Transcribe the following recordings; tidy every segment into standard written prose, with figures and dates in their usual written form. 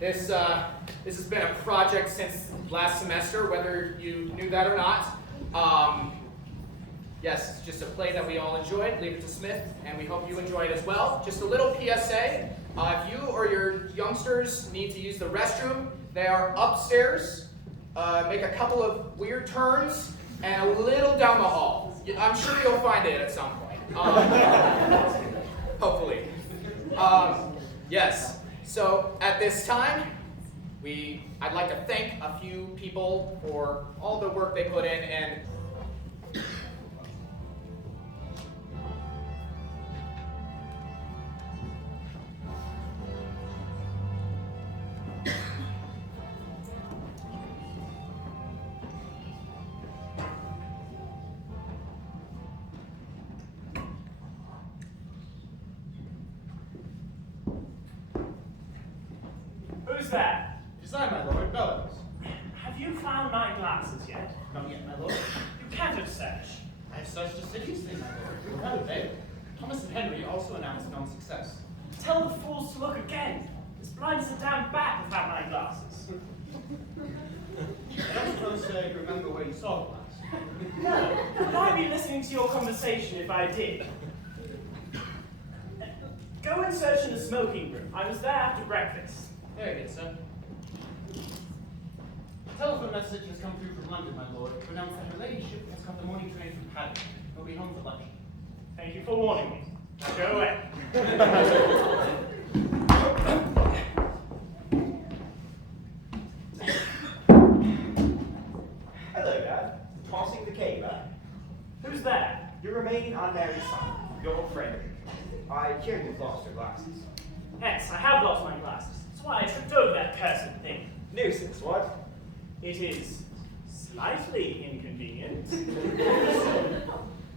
This has been a project since last semester, whether you knew that or not. Yes, it's just a play that we all enjoyed, Leave It to Psmith, and we hope you enjoy it as well. Just a little PSA, if you or your youngsters need to use the restroom, they are upstairs. Make a couple of weird turns, and a little down the hall. I'm sure you'll find it at some point. Hopefully. Yes, so at this time, I'd like to thank a few people for all the work they put in, and Who's that? It is I, my lord, Bellows. Have you found my glasses yet? Not yet, my lord. You can't have searched. I have searched assiduously, my lord. Without avail. Thomas and Henry also announced non-success. Tell the fools to look again. As blind as a damn bat without my glasses. I don't suppose you remember where you saw the glass. No, but I'd be listening to your conversation if I did. Go and search in the smoking room. I was there after breakfast. Very good, sir. A telephone message has come through from London, my lord, to announce that her ladyship has caught the morning train from Paddington. Will be home for lunch. Thank you for warning me. Now go away. Hello, Dad. Tossing the caber. Who's that? You remain unmarried son, your friend. I hear you've lost your glasses. Yes, I have lost my glasses. That's why I tripped over that cursed thing. Nuisance, what? It is slightly inconvenient.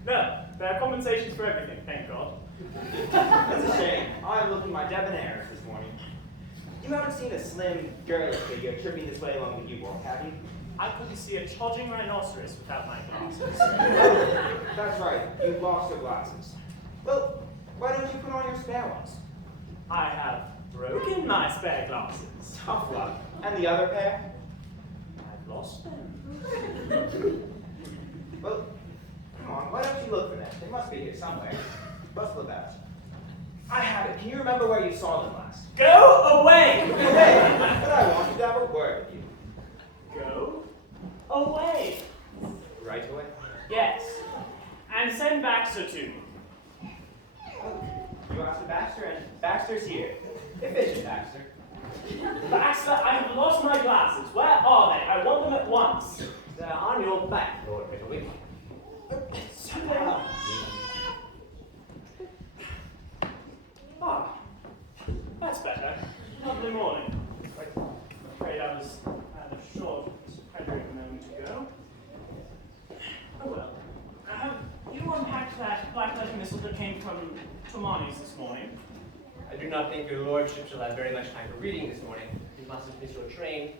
No, there are compensations for everything, thank God. That's a shame. I'm looking my debonair this morning. You haven't seen a slim, girlish figure tripping this way along the U-walk, have you? I couldn't see a trotting rhinoceros without my glasses. That's right. You've lost your glasses. Well, why don't you put on your spare ones? I have broken my spare glasses. Tough luck. And the other pair? I've lost them. Well, come on, why don't you look for them? They must be here somewhere. Bustle about. I have it. Can you remember where you saw them last? Go away! Hey, but I wanted to have a word with you. Go away. Right away? Yes. And send Baxter to me. You asked for Baxter, and Baxter's here. Efficient, Baxter. Baxter, I have lost my glasses. Where are they? I want them at once. They're on your back, Lord Middlewick. Ah, that's better. Lovely morning. I'm afraid I was rather short of Mr. Frederick a moment ago. Oh well. Have you unpacked that black letter missile that came from Tomani's this morning? I do not think your lordship shall have very much time for reading this morning. You mustn't miss your train.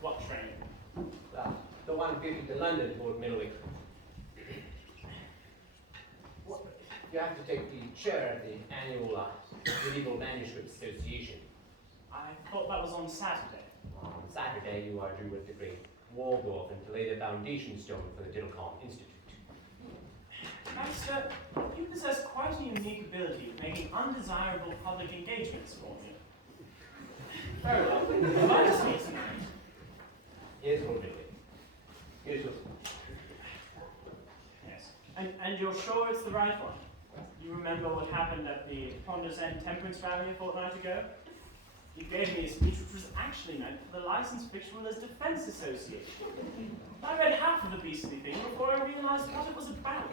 What train? Well, the one getting to London, Lord Middlewick. You have to take the chair at the annual Medieval Manuscript Association. I thought that was on Saturday. On Saturday, you are due with the great Waldorf and to lay the foundation stone for the Diddlecombe Institute. Baxter, you possess quite a unique ability of making undesirable public engagements for me. Very well. Invite us me tonight. Here's Lord Middlewick. Here's yours. Yes. And you're sure it's the right one? You remember what happened at the Ponders End Temperance Rally a fortnight ago? You gave me a speech which was actually meant for the Licensed Victuallers Defense Association. I read half of the beastly thing before I realized what it was about.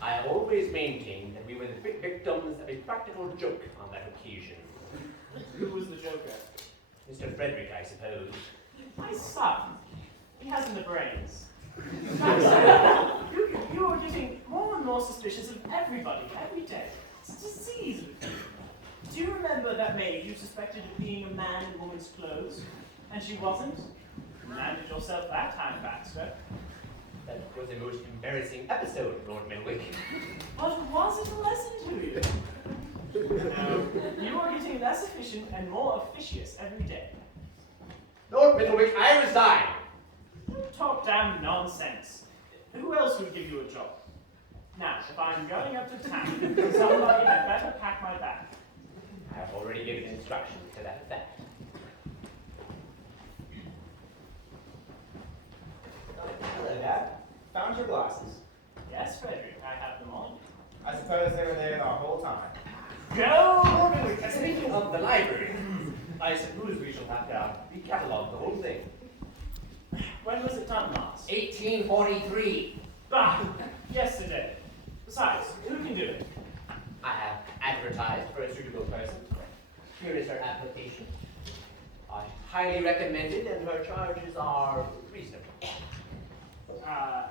I have always maintained that we were the victims of a practical joke on that occasion. Who was the joker? Mr. Frederick, I suppose. My son. He hasn't the brains. You are getting more and more suspicious of everybody every day. It's a disease with you. Do you remember that maid you suspected of being a man in woman's clothes? And she wasn't? You landed yourself that time, Baxter. That was a most embarrassing episode, Lord Middlewick. But was it a lesson to you? No, you are getting less efficient and more officious every day. Lord Middlewick, I resign. Don't talk damn nonsense. Who else would give you a job? Now, if I'm going up to town, somebody had better pack my bag. I have already given instructions to that effect. Hello, Dad. Found your glasses. Yes, Frederick, I have them on. I suppose they were there the whole time. Go! Lord Middlewick, speaking of the library, I suppose we shall have to recatalogue the whole thing. When was it done last? 1843. Ah, yesterday. Besides, who can do it? I have advertised for a suitable person. Here is her application. I highly recommend it, and her charges are reasonable.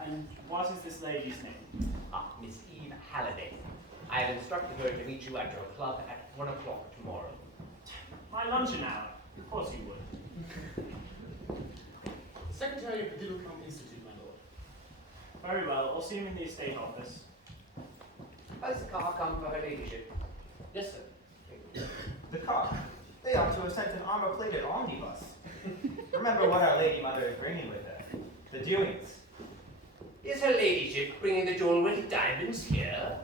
And what is this lady's name? Miss Eve Halliday. I have instructed her to meet you at your club at 1 o'clock tomorrow. My luncheon hour. Of course you would. Secretary of the Diddlecombe Institute, my lord. Very well, I'll see him in the estate office. Has the car come for her ladyship? Yes, sir. The car. They ought to have sent an armor-plated omnibus. Remember what Our Lady Mother is bringing with her. The doings. Is her ladyship bringing the jewel-weighted diamonds here?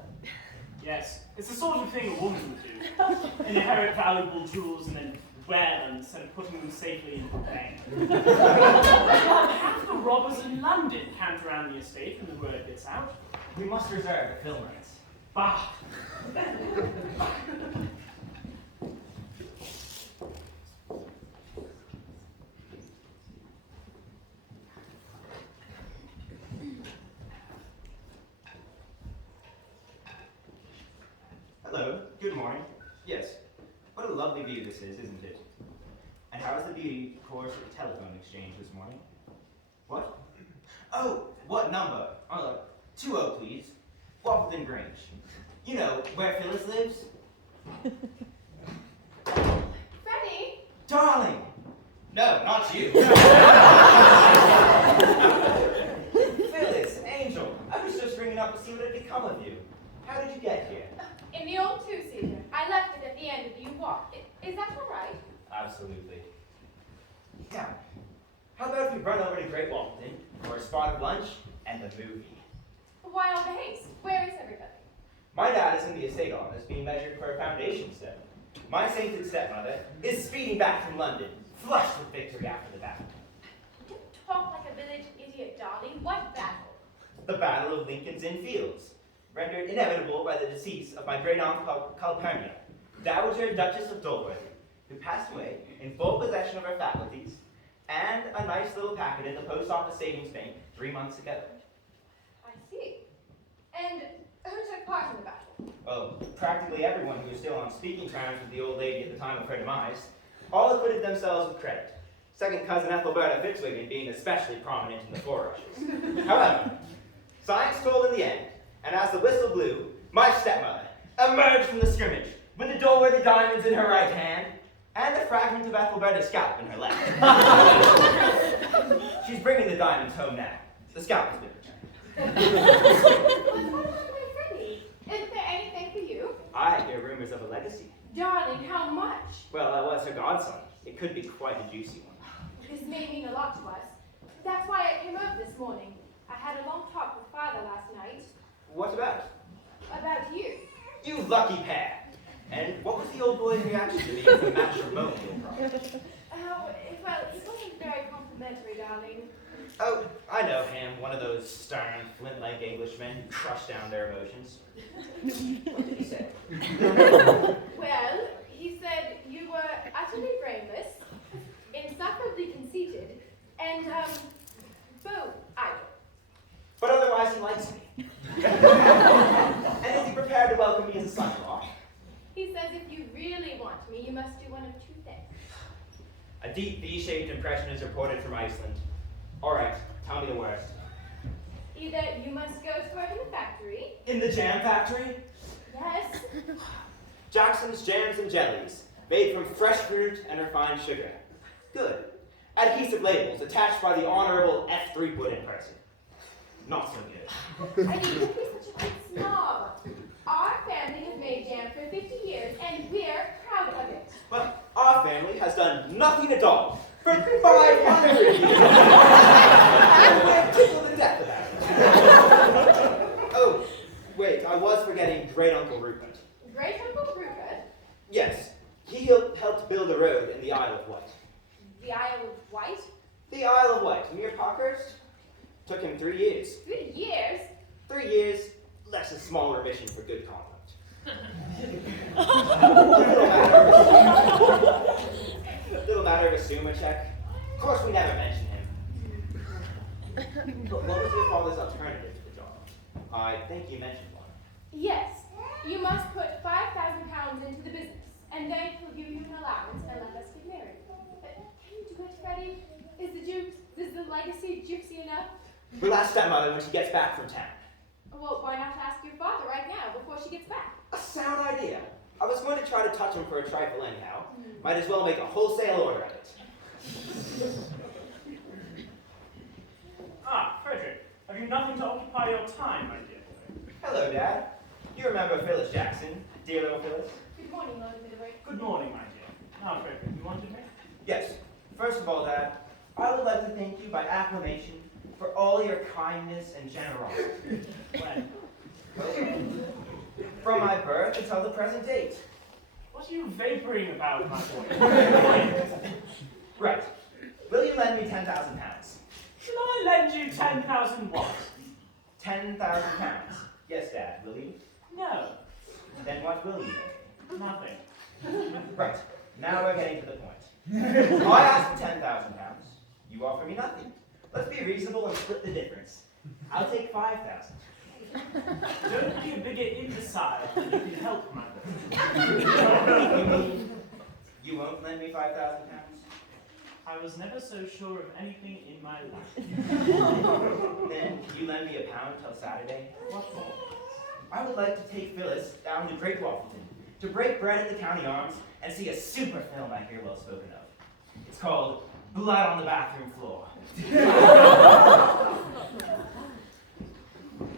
Yes, it's the sort of thing a woman would do. Inherit valuable jewels and then wear them instead of putting them safely in the bank. Half the robbers in London camp around the estate when the word gets out. We must reserve the film rights. Bah! Hello, good morning. Yes, what a lovely view this is, isn't it? And how is the beauty course of the telephone exchange this morning? What? Oh, what number? 20, please. Waffleton Grange. You know, where Phyllis lives? Freddie! Darling! No, not you. Phyllis, Angel, I was just ringing up to see what had become of you. How did you get here? In the old two-seater. I left it at the end of the U-Walk. Is that all right? Absolutely. Now, how about if we run over to Great Waffleton for a spot of lunch and the movie? Why all the haste? Where is everybody? My dad is in the estate office being measured for a foundation stone. My sainted stepmother is speeding back from London, flushed with victory after the battle. Don't talk like a village idiot, darling. What battle? The Battle of Lincoln's Inn Fields, rendered inevitable by the decease of my great-aunt Calpurnia, Dowager Duchess of Dulworthy, who passed away in full possession of her faculties, and a nice little packet in the post office savings bank 3 months ago. I see. And who took part in the battle? Well, practically everyone who was still on speaking terms with the old lady at the time of her demise, all acquitted themselves with credit. Second cousin Ethelberta Fitzwiggin being especially prominent in the forerushes. However, science told in the end, and as the whistle blew, my stepmother emerged from the scrimmage with the Dulworthy diamonds in her right hand and the fragment of Ethelberta's scalp in her left. She's bringing the diamonds home now. The scalp has been returned. What's going on, my Freddie? Is there anything for you? I hear rumors of a legacy. Darling, how much? Well, that was her godson. It could be quite a juicy one. This may mean a lot to us. That's why I came over this morning. I had a long talk with Father last night. What about? About you. You lucky pair! And what was the old boy's reaction to me as a matrimonial bride? Oh, well, it wasn't very complimentary, darling. Oh, I know him, one of those stern, flint-like Englishmen who crush down their emotions. What did he say? Well, he said you were utterly brainless, insufferably conceited, and, both idle. But otherwise he likes me. And is he prepared to welcome me as a son-in-law? He says if you really want me, you must do one of two things. A deep V-shaped impression is reported from Iceland. All right, tell me the worst. Either you must go to work in the factory. In the jam factory? Yes. Jackson's Jams and Jellies, made from fresh fruit and refined sugar. Good. Adhesive labels attached by the Honorable F. Threepwood in person. Not so good. And you could be such a good snob. Our family has made jam for 50 years, and we're proud of it. But our family has done nothing at all for 500 years. I'm tickled to death about it. Oh, wait, I was forgetting Great Uncle Rupert. Great Uncle Rupert, Yes, he helped build a road in the Isle of Wight. the Isle of Wight. The Isle of Wight, near Parkhurst, took him 3 years. 3 years? 3 years, less a small remission for good conduct. Little matter of a Suma check. Of course, we never mention him. But what was your father's alternative to the job? I think you mentioned one. Yes. You must put 5,000 pounds into the business, and then he'll give you an allowance and let us get married. Can you do it, Freddie? Is the legacy juicy enough? We'll ask stepmother when she gets back from town. Well, why not ask your father right now before she gets back? A sound idea. I was going to try to touch him for a trifle anyhow. Might as well make a wholesale order of it. Ah, Frederick, have you nothing to occupy your time, my dear? Hello, Dad. You remember Phyllis Jackson, dear little Phyllis? Good morning, Lord Middlebury. Good morning, my dear. Now, Frederick, you wanted me? Yes. First of all, Dad, I would like to thank you by acclamation for all your kindness and generosity. When? From my birth until the present date. What are you vaporing about, my boy? Right. Will you lend me 10,000 pounds? Shall I lend you 10,000 what? 10,000 pounds. Yes, Dad. Will you? No, Then what will you lend me? nothing. Right. Now we're getting to the point. I ask for 10,000 pounds. You offer me nothing. Let's be reasonable and split the difference. I'll take 5,000. Don't be a bigger imbecile than you can help, my boy. You mean you won't lend me 5,000 pounds? I was never so sure of anything in my life. Then you lend me £1 till Saturday? What for? I would like to take Phyllis down to Great Waffleton to break bread at the County Arms and see a super film I hear well spoken of. It's called Blood on the Bathroom Floor.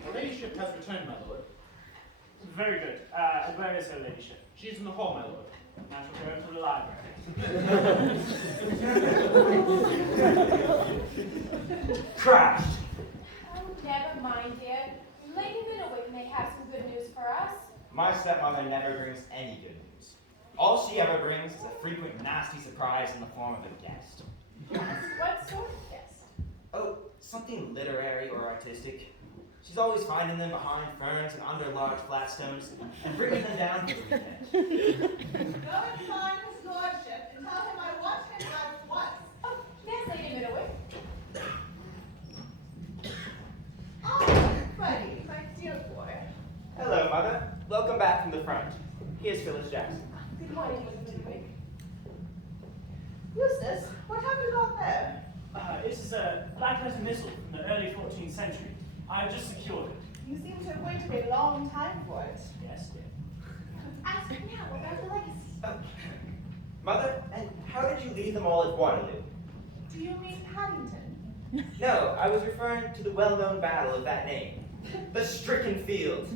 Her ladyship has returned, my lord. Very good. And where is her ladyship? She is in the hall, my lord. Now she'll go into the library. Crashed! Oh, never mind, dear. Lady Middlewick may have some good news for us. My stepmother never brings any good news. All she ever brings is a frequent nasty surprise in the form of a guest. What sort of guest? Oh, something literary or artistic. She's always finding them behind ferns and under large flat stones and bringing them down for the weekend. Go and find his lordship and tell him I want him out at once. Oh, there's Lady Middlewick. Oh, Freddie, my dear boy. Hello, Mother. Welcome back from the front. Here's Phyllis Jackson. Good morning, Lady Middlewick. Eustace, what have you got there? This is a black letter missile from the early 14th century. I have just secured it. You seem to have waited a long time for it. Yes, dear. Ask now about the legacy. Mother, and how did you leave them all at Waterloo? Do you mean Paddington? No, I was referring to the well-known battle of that name. The stricken field.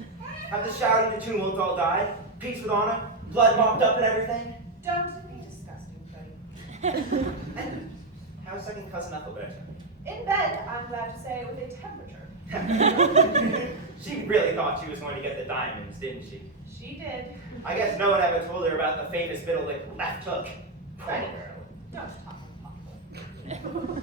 Have the shouting and tumult all died? Peace with honor? Blood mopped up and everything? Don't be disgusting, Freddie. And how's second cousin Ethelberta? In bed, I'm glad to say, with a temperature. She really thought she was going to get the diamonds, didn't she? She did. I guess no one ever told her about the famous Biddlewick left hook. Poor Freddie, girl. don't talk of papa.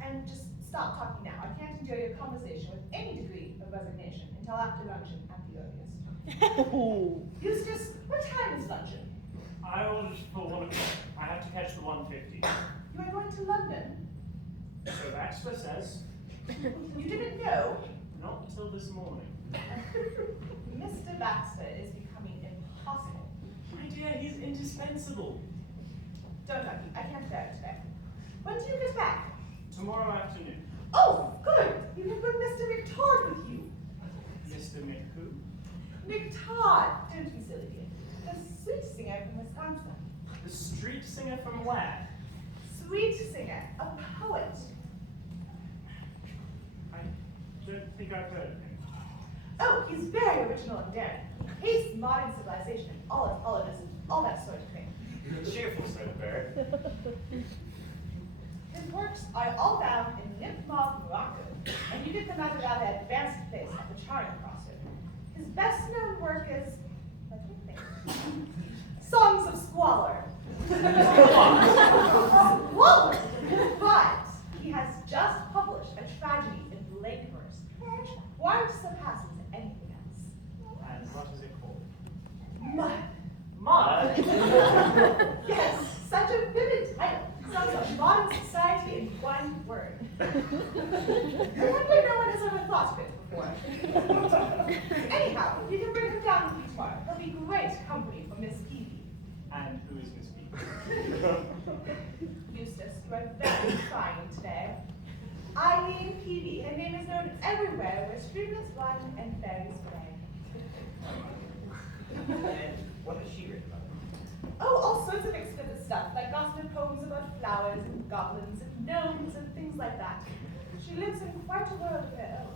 And just stop talking now. I can't enjoy your conversation with any degree of resignation until after luncheon at the earliest. Eustace, what time is luncheon? I ordered for 1 o'clock. I have to catch the 1:50. You are going to London? So Baxter says, You didn't know? not until this morning. Mr. Baxter is becoming impossible. My dear, he's indispensable. Don't argue. I can't bear it today. When do you get back? Tomorrow afternoon. Oh, good. You can bring Mr. McTodd with you. Mr. McHoo? McTodd. Don't be silly, dear. The sweet singer from Wisconsin. The street singer from where? Sweet singer. A poet. Don't think I've heard of him. Oh, he's very original and daring. He hates modern civilization and all its hollowness and all that sort of thing. Cheerful sort of bird. His works are all found in Nipmuc, Morocco, and you get them at a rather advanced place at the Charing Crossroad. His best-known work is, let me think, Songs of Squalor. Squalor! But he has just published a tragedy in blank verse, which quite surpasses anything else. And what is it called? Mud. Mud? Yes, such a vivid title. Sums up modern society in one word. I wonder no one has ever thought of it before. Anyhow, you can bring him down with you tomorrow. He'll be great company for Miss Peavy. And who is Miss Peavy? Eustace, you are very trying today. Eileen Peavy. Her name is known everywhere where streamlets run and ferries play. And what has she written about? Oh, all sorts of exquisite stuff, like gossip poems about flowers and goblins and gnomes and things like that. She lives in quite a world of her own.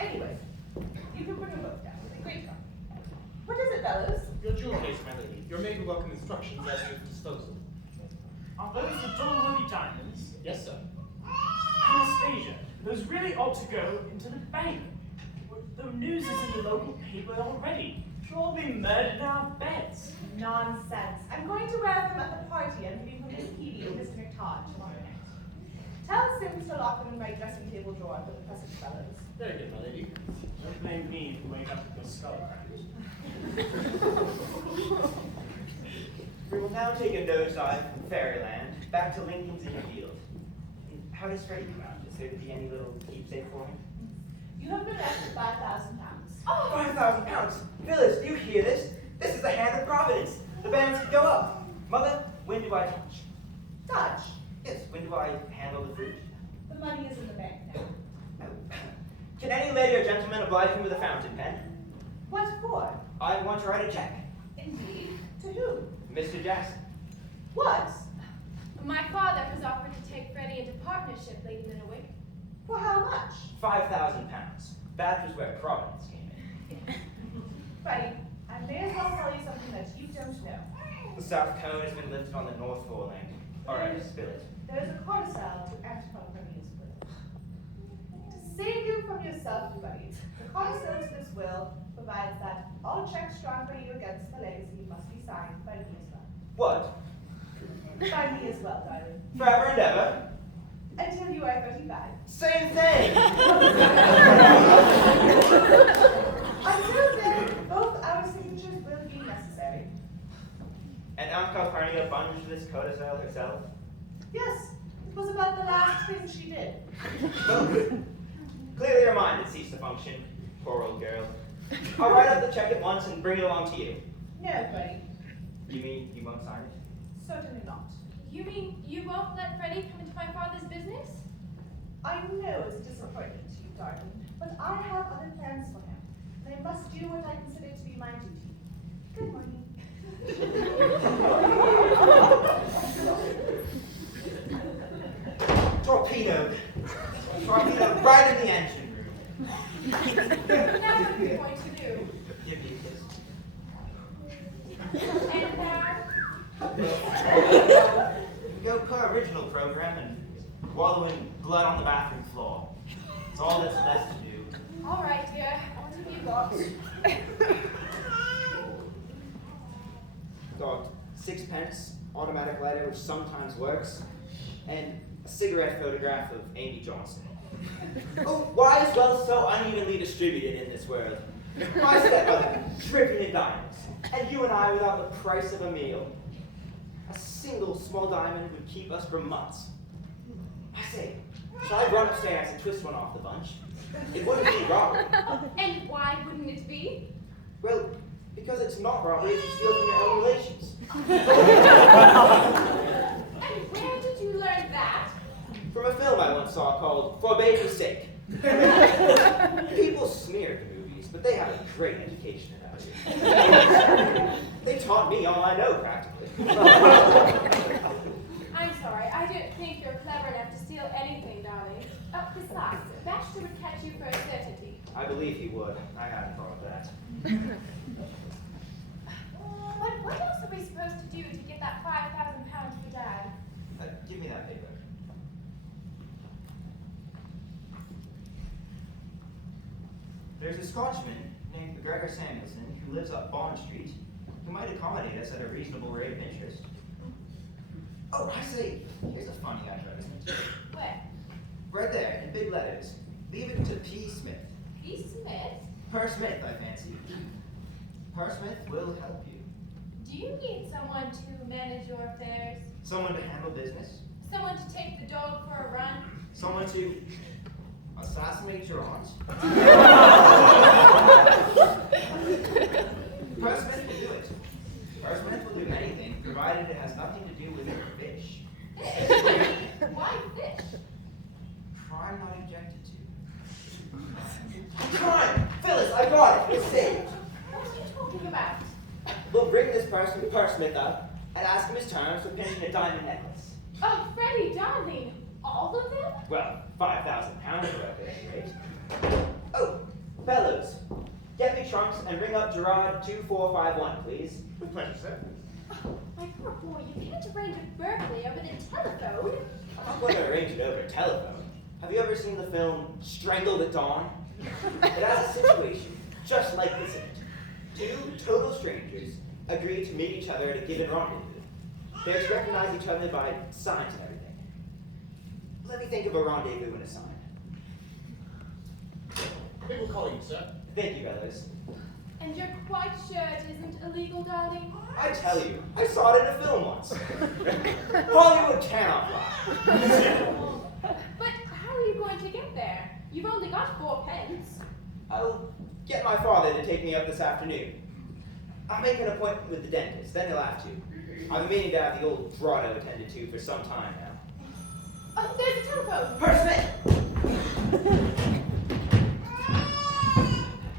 Anyway, you can bring a book down. It's a great fun. What is it, fellows? Your jewel case, my lady. Your maid will welcome instructions as to its disposal. Are those the Dolwoody diamonds? Yes, sir. Anastasia, those really ought to go into the bank. The news is in the local paper already. We'll all be murdered in our beds. Nonsense. I'm going to wear them at the party I'm giving for Miss Peavy and Mr. McTodd tomorrow night. Tell Sims to lock them in my dressing table drawer for the present fellows. Very good, my lady. Don't blame me if you wake up with your skull cracked. We will now take a nosedive from Fairyland back to Lincoln's Inn Field. How does Freddie come out? Is there to be any little keepsake for him? You have been left with £5,000. Oh, 5,000 pounds! Phyllis, do you hear this? This is the hand of Providence. The bands could go up. Mother, when do I touch? Touch. Yes, when do I handle the fruit? The money is in the bank now. Can any lady or gentleman oblige me with a fountain pen? What for? I want to write a check. Indeed. To whom? Mr. Jackson. What? My father has offered to take Freddie into partnership, Lady Middlewick. For how much? 5,000 pounds. That was where Providence came in. Freddie, I may as well tell you something that you don't know. The South Cone has been lifted on the North Foreland. All right, spill it. There is a codicil to act upon Freddie's will. To save you from yourself, Freddie, the codicil to this will provides that all checks drawn for you against the legacy must be signed by me as well. What? By me as well, darling. Forever and ever? Until you are 35. Same thing! Until then, both our signatures will be necessary. And Aunt Calpurnia bunged this codicil herself? Yes, it was about the last thing she did. Well, good. Clearly your mind had ceased to function. Poor old girl. I'll write up the check at once and bring it along to you. No, Freddie, You mean you won't sign it? certainly not. You mean you won't let Freddie come into my father's business? I know it's disappointing to you, darling, but I have other plans for him, and I must do what I consider to be my duty. Good morning. Torpedoed. Torpedoed right in the engine room. Now what are we going to do? Give me a kiss. And now, Go per original program and wallow in blood on the bathroom floor. It's all that's left to do. all right, dear, on to the box. Got 6 pence, automatic lighter which sometimes works, and a cigarette photograph of Amy Johnson. Oh, why is wealth so unevenly distributed in this world? My stepmother dripping in diamonds, and you and I without the price of a meal. A single small diamond would keep us for months. I say, shall I run upstairs and twist one off the bunch? It wouldn't be robbery. And why wouldn't it be? Well, because it's not robbery if you steal from your own relations. And where did you learn that? From a film I once saw called For Baby's Sake. People smear the movies, but they have a great education about it. They taught me all I know, practically. I'm sorry. I don't think you're clever enough to steal anything, darling. Besides, Baxter would catch you for a certainty. I believe he would. I hadn't thought of that. But what else are we supposed to do to get that £5,000 for Dad? Give me that paper. There's a Scotchman named McGregor Samuelson who lives up Bond Street who might accommodate us at a reasonable rate of interest. Oh, I say, here's a funny advertisement. Where? Right there, in big letters. Leave it to P. Smith. P. Smith? Per Smith, I fancy. Per Smith will help you. Do you need someone to manage your affairs? Someone to handle business. Someone to take the dog for a run? Someone to assassinate your aunt. Per Smith will do it. Per Smith will do anything, provided it has nothing to do with fish. Why fish? Crime not objected to. Crime! Phyllis, I got it! It's saved! What are you talking about? We'll bring this person, Per Smith, up and ask him his terms for pinching a diamond necklace. Oh, Freddie, darling, all of them? Well, £5,000 worth at any rate. Oh, fellows, get me trunks and bring up Gerard 2451, please. With pleasure, sir. Oh, my poor boy, you can't arrange a burglary over the telephone. I'm not going to arrange it over telephone. Have you ever seen the film Strangled at Dawn? It has a situation just like this in it. Two total strangers agree to meet each other at a given rendezvous. They are to recognize each other by signs and everything. Let me think of a rendezvous and a sign. I think we'll call you, sir. Thank you, fellows. And you're quite sure it isn't illegal, darling? I tell you, I saw it in a film once. Hollywood cannot lie. But how are you going to get there? You've only got 4 pence. I'll get my father to take me up this afternoon. I'll make an appointment with the dentist, then he'll have to. I've been meaning to have the old grotto attended to for some time now. Oh, there's a telephone. Per Smith!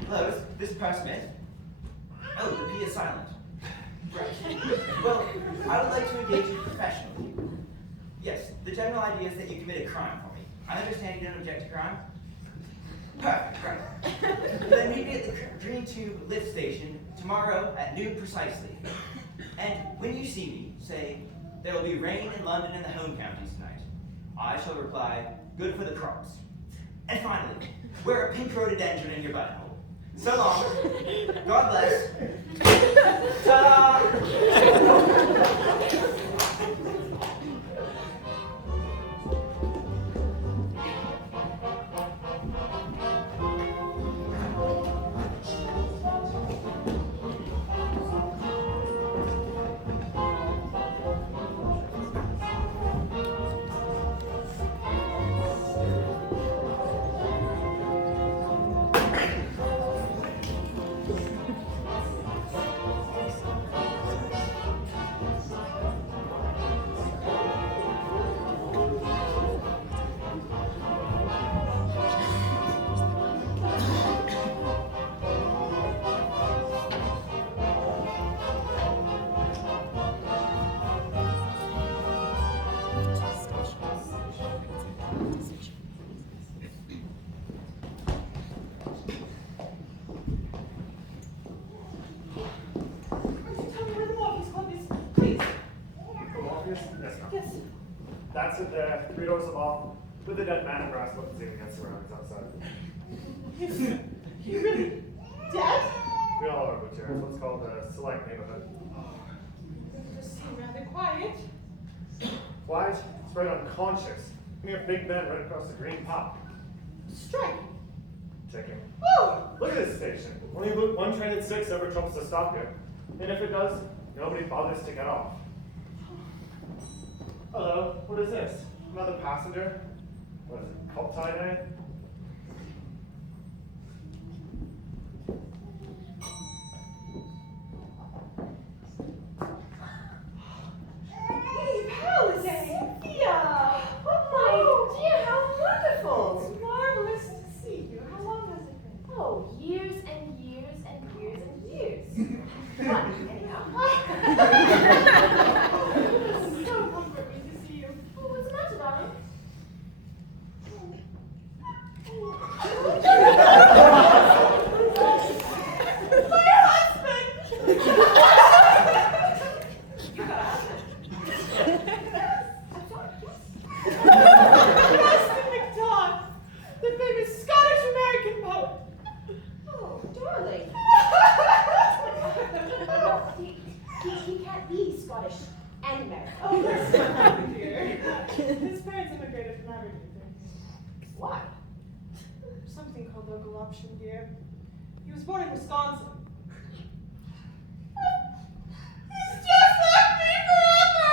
Hello, is this Per Smith? Oh, the P is silent. Right. Well, I would like to engage you professionally. Yes, the general idea is that you commit a crime for me. I understand you don't object to crime. Perfect, right. Then meet me at the Green Tube lift station tomorrow at noon precisely. And when you see me, say, there will be rain in London and the home counties tonight. I shall reply, good for the crops. And finally, wear a pink rhododendron in your buttonhole. So long. God bless. Ta-da! That's it there, 3 doors above, with a dead man and grass looking against surroundings outside. You really dead? We all are butchers, what's called a select neighborhood. It just seemed rather quiet. Quiet? It's right unconscious. We have big men right across the green pop. Striking. Checking. Oh! Look at this station. Only one train at 6 ever attempts to stop here. And if it does, nobody bothers to get off. Hello, what is this? Another passenger? What is it, cult tie day? Hey, Palisade! Cynthia! Oh, my dear, how wonderful! It's marvelous to see you. How long has it been? Oh, years and years and years and years. What, anyhow? So comforting to see you. something called local option, dear. He was born in Wisconsin. He's just like me forever!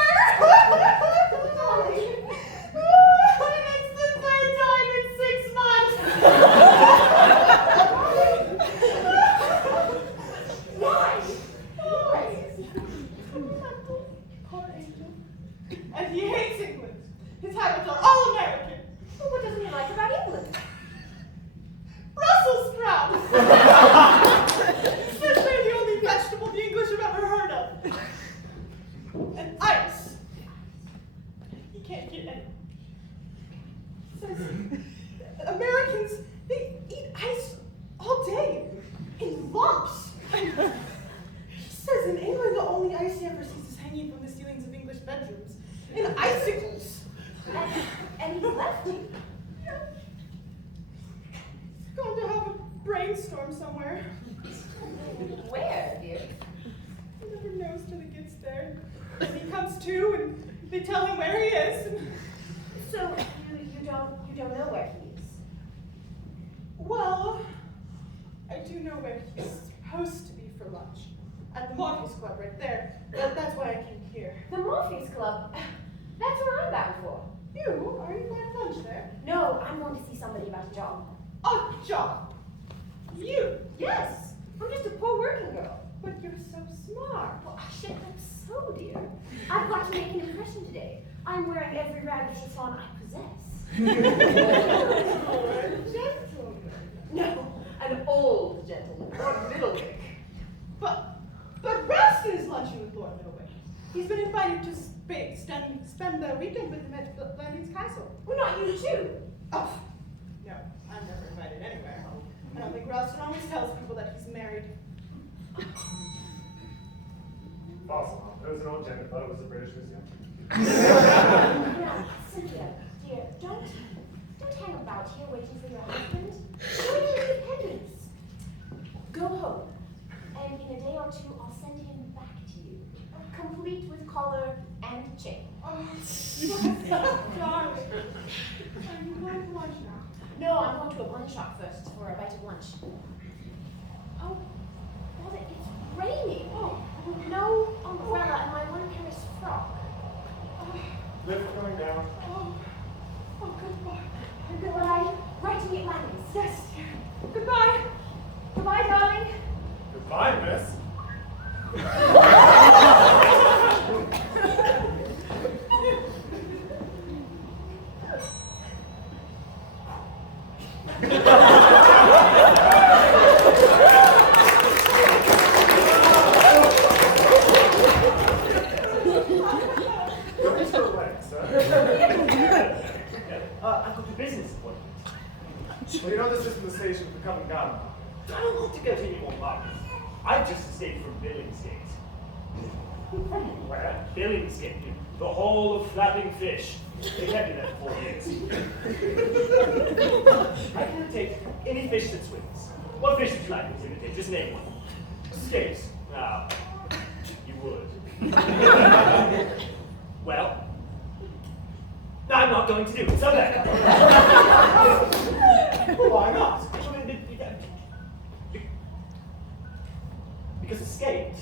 And it's the third time in 6 months! Why? Poor angel. And he hates England. His habits are all American. Well, what doesn't he like about England? Brussels sprouts! Says they're the only vegetable the English have ever heard of. And ice. He can't get any. Says Americans, they eat ice all day in lumps. He says in England the only ice he ever sees is hanging from the ceilings of English bedrooms in icicles. And he's lefty. Yeah. He's going to have a brainstorm somewhere. Where, dear? He never knows till he gets there. And he comes to, and they tell him where he is. So you don't know where he is? Well, I do know where he's supposed to be for lunch. At the Morpheus Club right there. That's why I came here. The Morpheus Club. That's where I'm bound for. You? Are you going to lunch there? No, I'm going to see somebody about a job. A job? You? Yes, I'm just a poor working girl. But you're so smart. Well, I should hope so, dear. I've got to make an impression today. I'm wearing every rag of chiffon I possess. Gentleman. No, an old gentleman, Lord Middlewick. But Ruskin is lunching with Lord Middlewick. He's been invited to spend the weekend with him at Blanding's Castle. Well, not you too. Oh, no, I'm never invited anywhere. I don't think Ruskin always tells people that he's married. Fossil. It was an old gem. I thought it was a British museum. Now, Cynthia, dear, don't hang about here waiting for your husband. Show him independence. Go home, and in a day or two, I'll send him back to you, complete with collar and chain. Oh, darling. Are you going to lunch now? No, I'm going to a bun shop first for a bite of lunch. Oh, well, it's raining. Oh, no umbrella and my one Paris frock. Lift going down. Oh, goodbye. Will I write to meet Landis? Yes, dear. Goodbye. Goodbye, darling. Goodbye, miss. Where's your wedding, sir? I've got a business appointment. Well, you know this isn't the station for Covent Garden. I don't want to go to any more parties. I've just escaped from Billingsgate. From where? Billingsgate, the Hall of Flapping Fish. They kept me there for 4 years. I can take any fish that swims. What fish would you like me to imitate? Just name one. Skates. Ah, you would. Well, I'm not going to do it. So there. Why not? Because a skate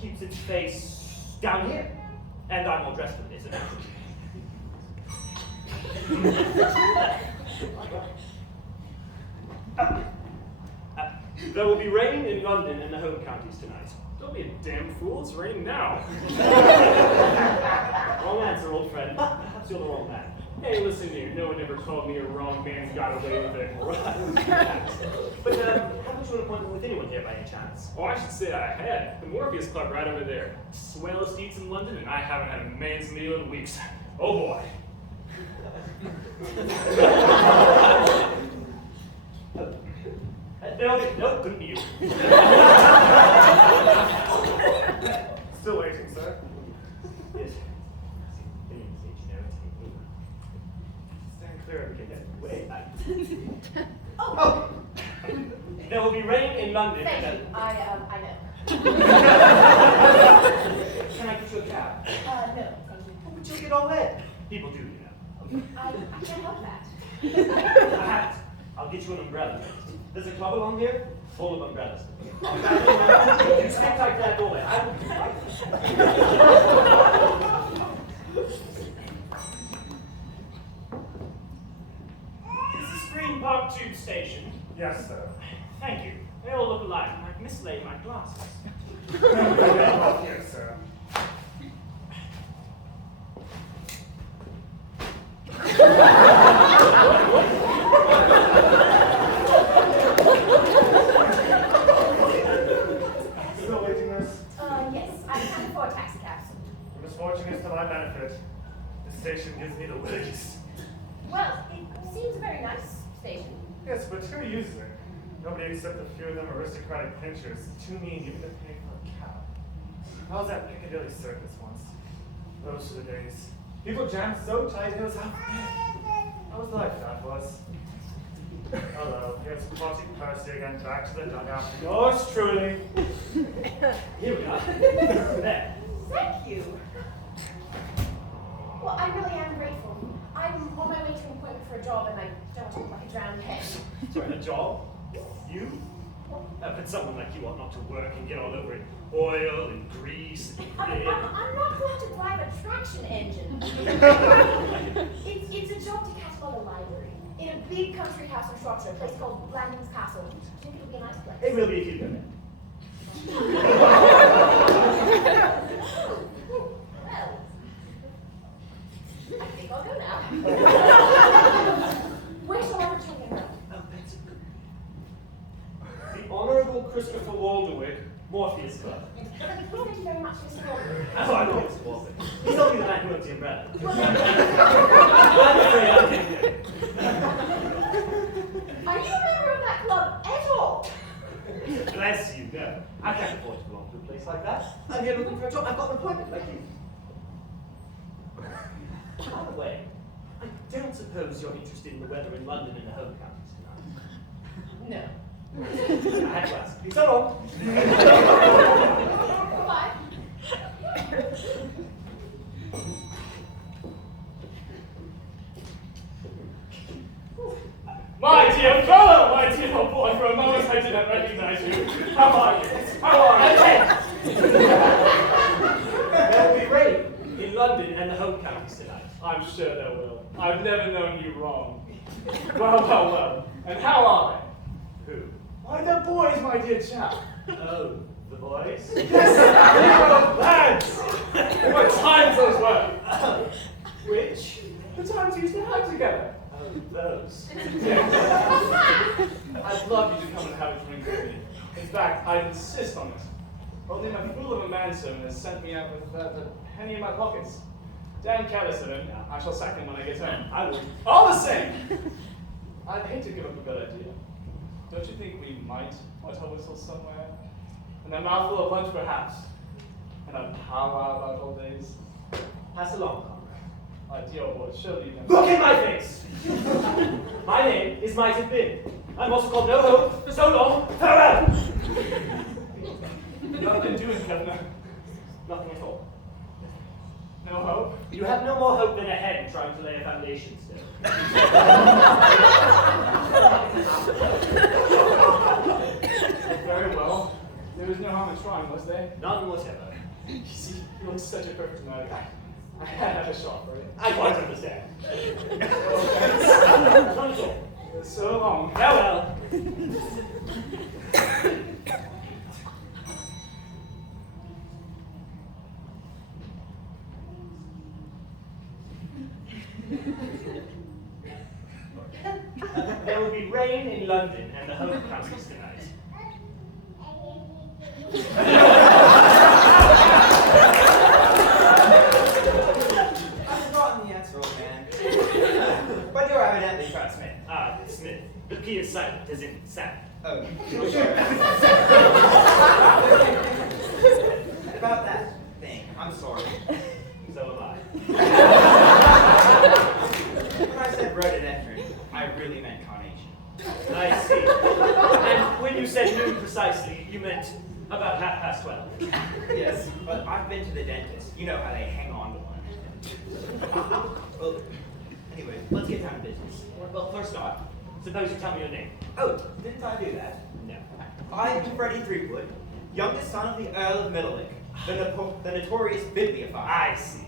keeps its face down here, and I'm more dressed for this, and there will be rain in London and the home counties tonight. Don't be a damn fool. It's raining now. Wrong answer, old friend. Perhaps you're the wrong man. Hey, listen here. No one ever called me a wrong man. Got away with it. But haven't you an appointment with anyone here by any chance? Oh, I should say I had. The Morpheus Club right over there. Swellest eats in London, and I haven't had a man's meal in weeks. Oh boy. No, couldn't be you. Still waiting, sir. Yes. Stand clear of the gate. Wait, Oh! There will be rain in London. Thank you. I know. Can I get you a cab? No, thank you. But you'll get all wet. People do, you know. I can't help that. A hat. A I'll get you an umbrella. There's a club along here full of umbrellas. You stand like that doorway. I will be right This is Green Park Tube Station. Yes, sir. Thank you. They all look alike, and I've mislaid my glasses. Yes, sir. Still waiting, miss? Yes, I can afford taxi cabs. The misfortune is to my benefit. The station gives me the willies. Well, it seems a very nice station. Yes, but who uses it? Nobody except a few of them aristocratic pinchers. Too mean even to pay for a cab. I was at Piccadilly Circus once. Those were the days. People jammed so tight it was out. How was life, that was? Hello, here's Potty Percy again, back to the dugout. Yours truly. Here we are. There. Thank you. Well, I really am grateful. I'm on my way to an appointment for a job and I don't want to look like a drowned hen. Sorry, a job? You? But someone like you ought not to work and get all over in oil and grease and I'm not going to drive a traction engine. It's a job to catalog a library in a big country house in Shropshire, a place called Blandings Castle. Do you think it would be a nice place? It will be if you go there. Well, I think I'll go now. Where shall I return him from? Oh, that's the Honourable Christopher Walderwick, Morpheus Club. Thank you very much, Mr. Walker. Oh, I know Mr. Walderwick. He's only the man who owns the umbrella. Well, I'm afraid I'll take him. are you a member of that club at all? Bless you, no. I can't afford to belong to a place like that. I'm here looking for a job. I've got an appointment like you. By the way, I don't suppose you're interested in the weather in London and the home counties tonight. No. I had to ask. So long. Goodbye. My dear fellow, my dear old boy, for a moment I didn't recognize you. How are you? How are you? There will be rain in London and the home counties tonight. I'm sure there will. I've never known you wrong. Well. And how are they? Who? Why, the boys, my dear chap. Oh, the boys? Yes, you lads! What times those were! Which? The times we used to have together. Oh, those. Yes. I'd love you to come and have a drink with me. In fact, I'd insist on it. Only my fool of a manservant has sent me out with the penny in my pockets. Damn careless of him. I shall sack him when I get home. I will. All the same! I'd hate to give up a good idea. Don't you think we might wet our whistles somewhere? And a mouthful of lunch, perhaps. And a powwow about old days. Pass along, comrade. My dear old boy, surely you know. Look in my face! My name is Might Have Been. I'm also called No Hope for so long. Farewell! Nothing doing, Governor. Nothing at all. No hope? You have no more hope than a hen trying to lay a foundation stone. Very well. There was no harm in trying, was there? None whatever. You see, you look such a perfect man. I had to have a shot for it. I quite understand. Not at all. So long. Farewell. There will be rain in London and the home counties tonight. I've forgotten the answer, old man. But you're evidently from Smith. Ah, Smith. The P is silent, as in silent. Oh, sure. About that thing, I'm sorry. So am I. When I said rhododendron, I really meant carnation. I see. And when you said noon precisely, you meant about 12:30. Yes, but I've been to the dentist. You know how they hang on to one. Well, anyway, let's get down to business. Well, first off, Suppose you tell me your name. Oh, didn't I do that? No. I'm Freddie Threepwood, youngest son of the Earl of Middlewick, the notorious bibliophile. I see.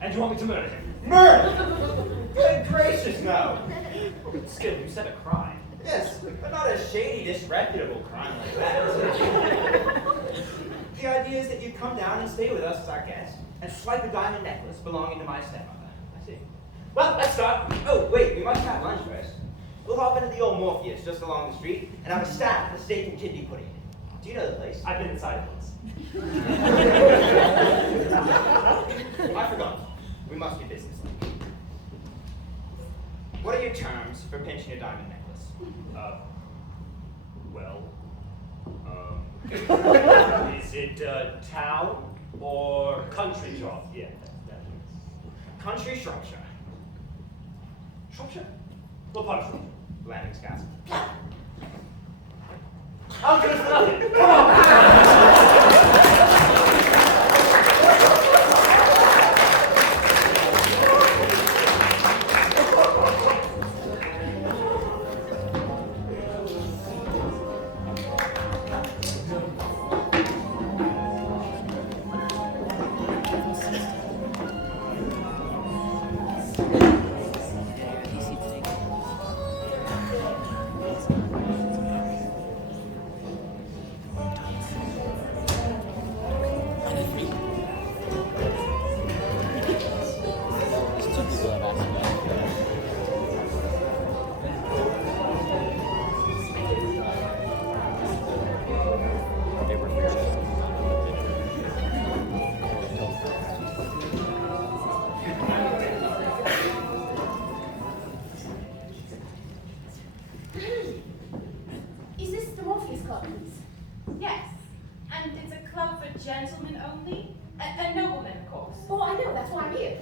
And you want me to murder him? Murder! Good gracious, no! Still, you said a crime. Yes, but not a shady, disreputable crime like that. The idea is that you come down and stay with us as our guest, and swipe a diamond necklace belonging to my stepmother. I see. Well, let's start. Oh, wait, we must have lunch first. We'll hop into the old Morpheus just along the street and have a stab at the steak and kidney pudding. Do you know the place? I've been inside it once. I forgot. We must be businesslike. What are your terms for pinching a diamond necklace? Is it town or country job? Yeah, that is. Country Shropshire. Shropshire? What part of Shropshire? Blandings Castle. I'll do it for nothing. Come on! Is this the Morpheus Club, please? Yes. And it's a club for gentlemen only? And noblemen, of course. Oh, I know, that's why I'm here.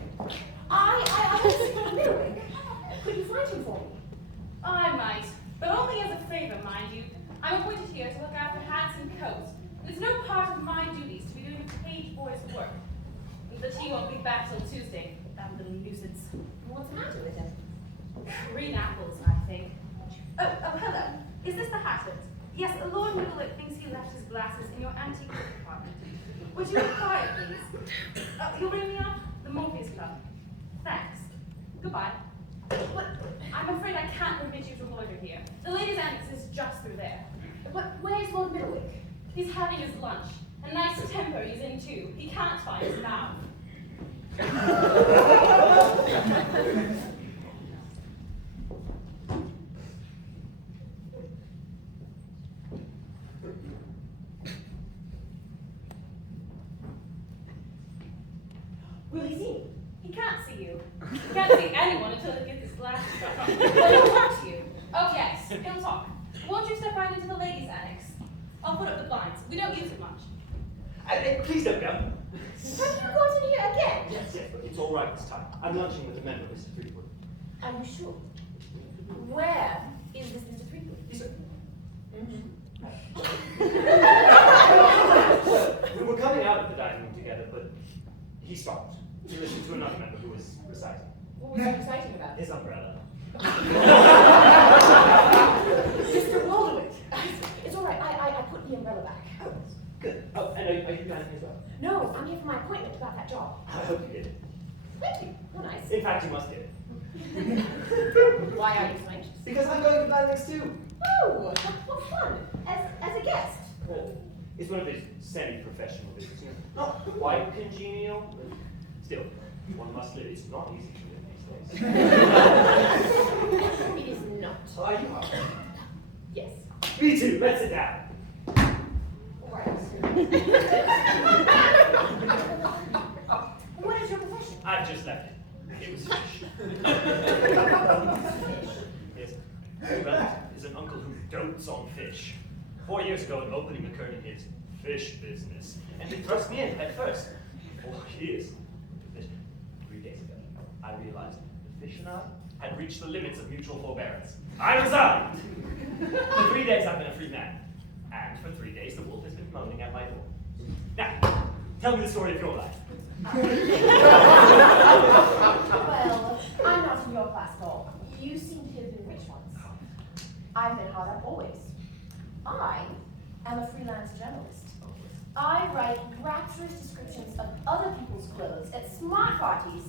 I was in Middlewick. Could you find him for me? I might, but only as a favor, mind you. I'm appointed here to look after hats and coats. It's no part of my duties to be doing a page boy's work. The tea won't be back till Tuesday, that little nuisance. What's the matter with him? Green apples, I think. Oh, hello. Is this the hatter? Yes, Lord Middlewick thinks he left his glasses in your antique department. Would you inquire, please? You'll bring me up? The Morpheus Club. Thanks. Goodbye. But I'm afraid I can't permit you to loiter here. The ladies' annex is just through there. But where's Lord Middlewick? He's having his lunch. A nice temper he's in, too. He can't find his mouth. Will he see me? He can't see you. He can't see anyone until he gets his glasses off. But he'll talk to you. Oh, yes, he'll talk. Won't you step right into the ladies' annex? I'll put up the blinds. We don't use it much. Please don't go. Have you got in here again? Yes, but it's all right this time. I'm lunching with a member of Mr. Threepwood. Are you sure? Where is this Mr. Threepwood? He said, Mm-hmm. we were coming out of the dining room together, but he stopped to listen to another member who was reciting. What was he reciting about? His umbrella. Mr. Middlewick. It's all right. I put the umbrella back. Oh, good. Oh, and are you dining as well? No, I'm here for my appointment about that job. I hope you did. Thank you. How nice. In fact, you must get it. Why are you so anxious? Because I'm going to Blandings too. Oh, what fun. As a guest. It's one of those semi-professional visits, you know, not quite congenial, but still, one must live. It's not easy to live these days. It is not. Are you are? Yes. Me too. Let's sit down. All right. What is your profession? I've just left it. It was fish. Yes. My relative is an uncle who dotes on fish. 4 years ago, an opening occurred in his fish business, and he thrust me in at first. 4 years to fish. 3 days ago, I realized the fish and I had reached the limits of mutual forbearance. I resigned. For 3 days, I've been a free man, and for 3 days, the wolf has been moaning at my door. Now, tell me the story of your life. Well, I'm not in your class at all. You seem to have been rich once. I've been hard up always. I am a freelance journalist. I write rapturous descriptions of other people's clothes at smart parties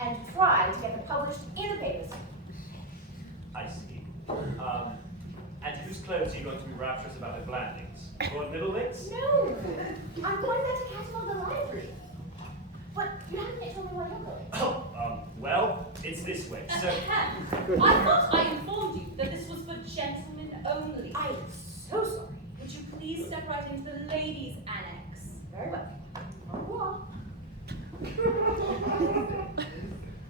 and try to get them published in the papers. I see. And whose clothes are you going to be rapturous about at Blandings? Lord Middlewitz? No, I'm going there to catalog the library. But you haven't yet told me where you're going. Oh, well, it's this way. So, I thought I informed you that this was for gentlemen only. I am so sorry. Would you please step right into the ladies' annex? Very well. Au revoir.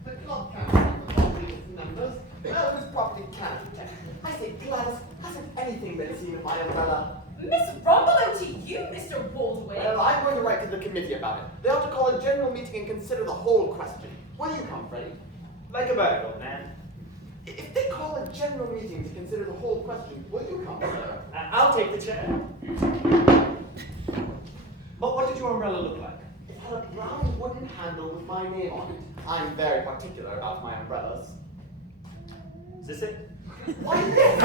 The club council for its members. That was properly counted. I say, Gladys, hasn't anything been seen of my umbrella? Miss Rumbelow to you, Mr. Baldwin. Well, I'm going to write to the committee about it. They ought to call a general meeting and consider the whole question. Will you come, Freddie? Like about it, old man. If they call a general meeting to consider the whole question, will you come, sir? I'll take the chair. But what did your umbrella look like? It had a brown wooden handle with my name on it. I'm very particular about my umbrellas. Is this it? Why, yes!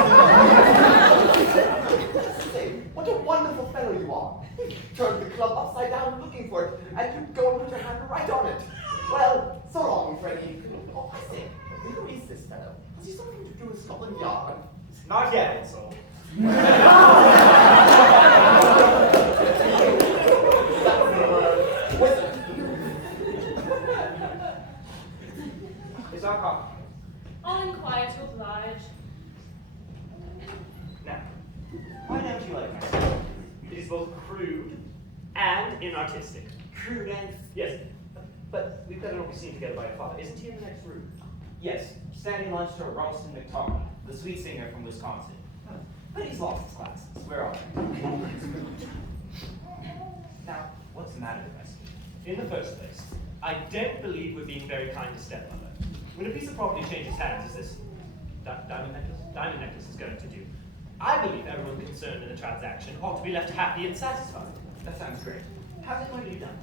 Say, what a wonderful fellow you are. You turned the club upside down looking for it, and you go and put your hand right on it. Well, so long, Freddie. Oh, I say, who is this fellow? Has he something to do with Scotland Yard? Not yet, old soul. Is our coffee? I'm quite obliged. Now, why don't you like my style? It is both crude and inartistic. Crude and... Yes, but we've better not be seen together by your father. Isn't he in the next room? Yes, standing lunch to Ralston McTarney, the sweet singer from Wisconsin. But he's lost his classes. Where are they? Now, what's the matter with us? In the first place, I don't believe we're being very kind to stepmother. When a piece of property changes hands, as this diamond necklace is going to do, I believe everyone concerned in the transaction ought to be left happy and satisfied. That sounds great. How's it going to be done?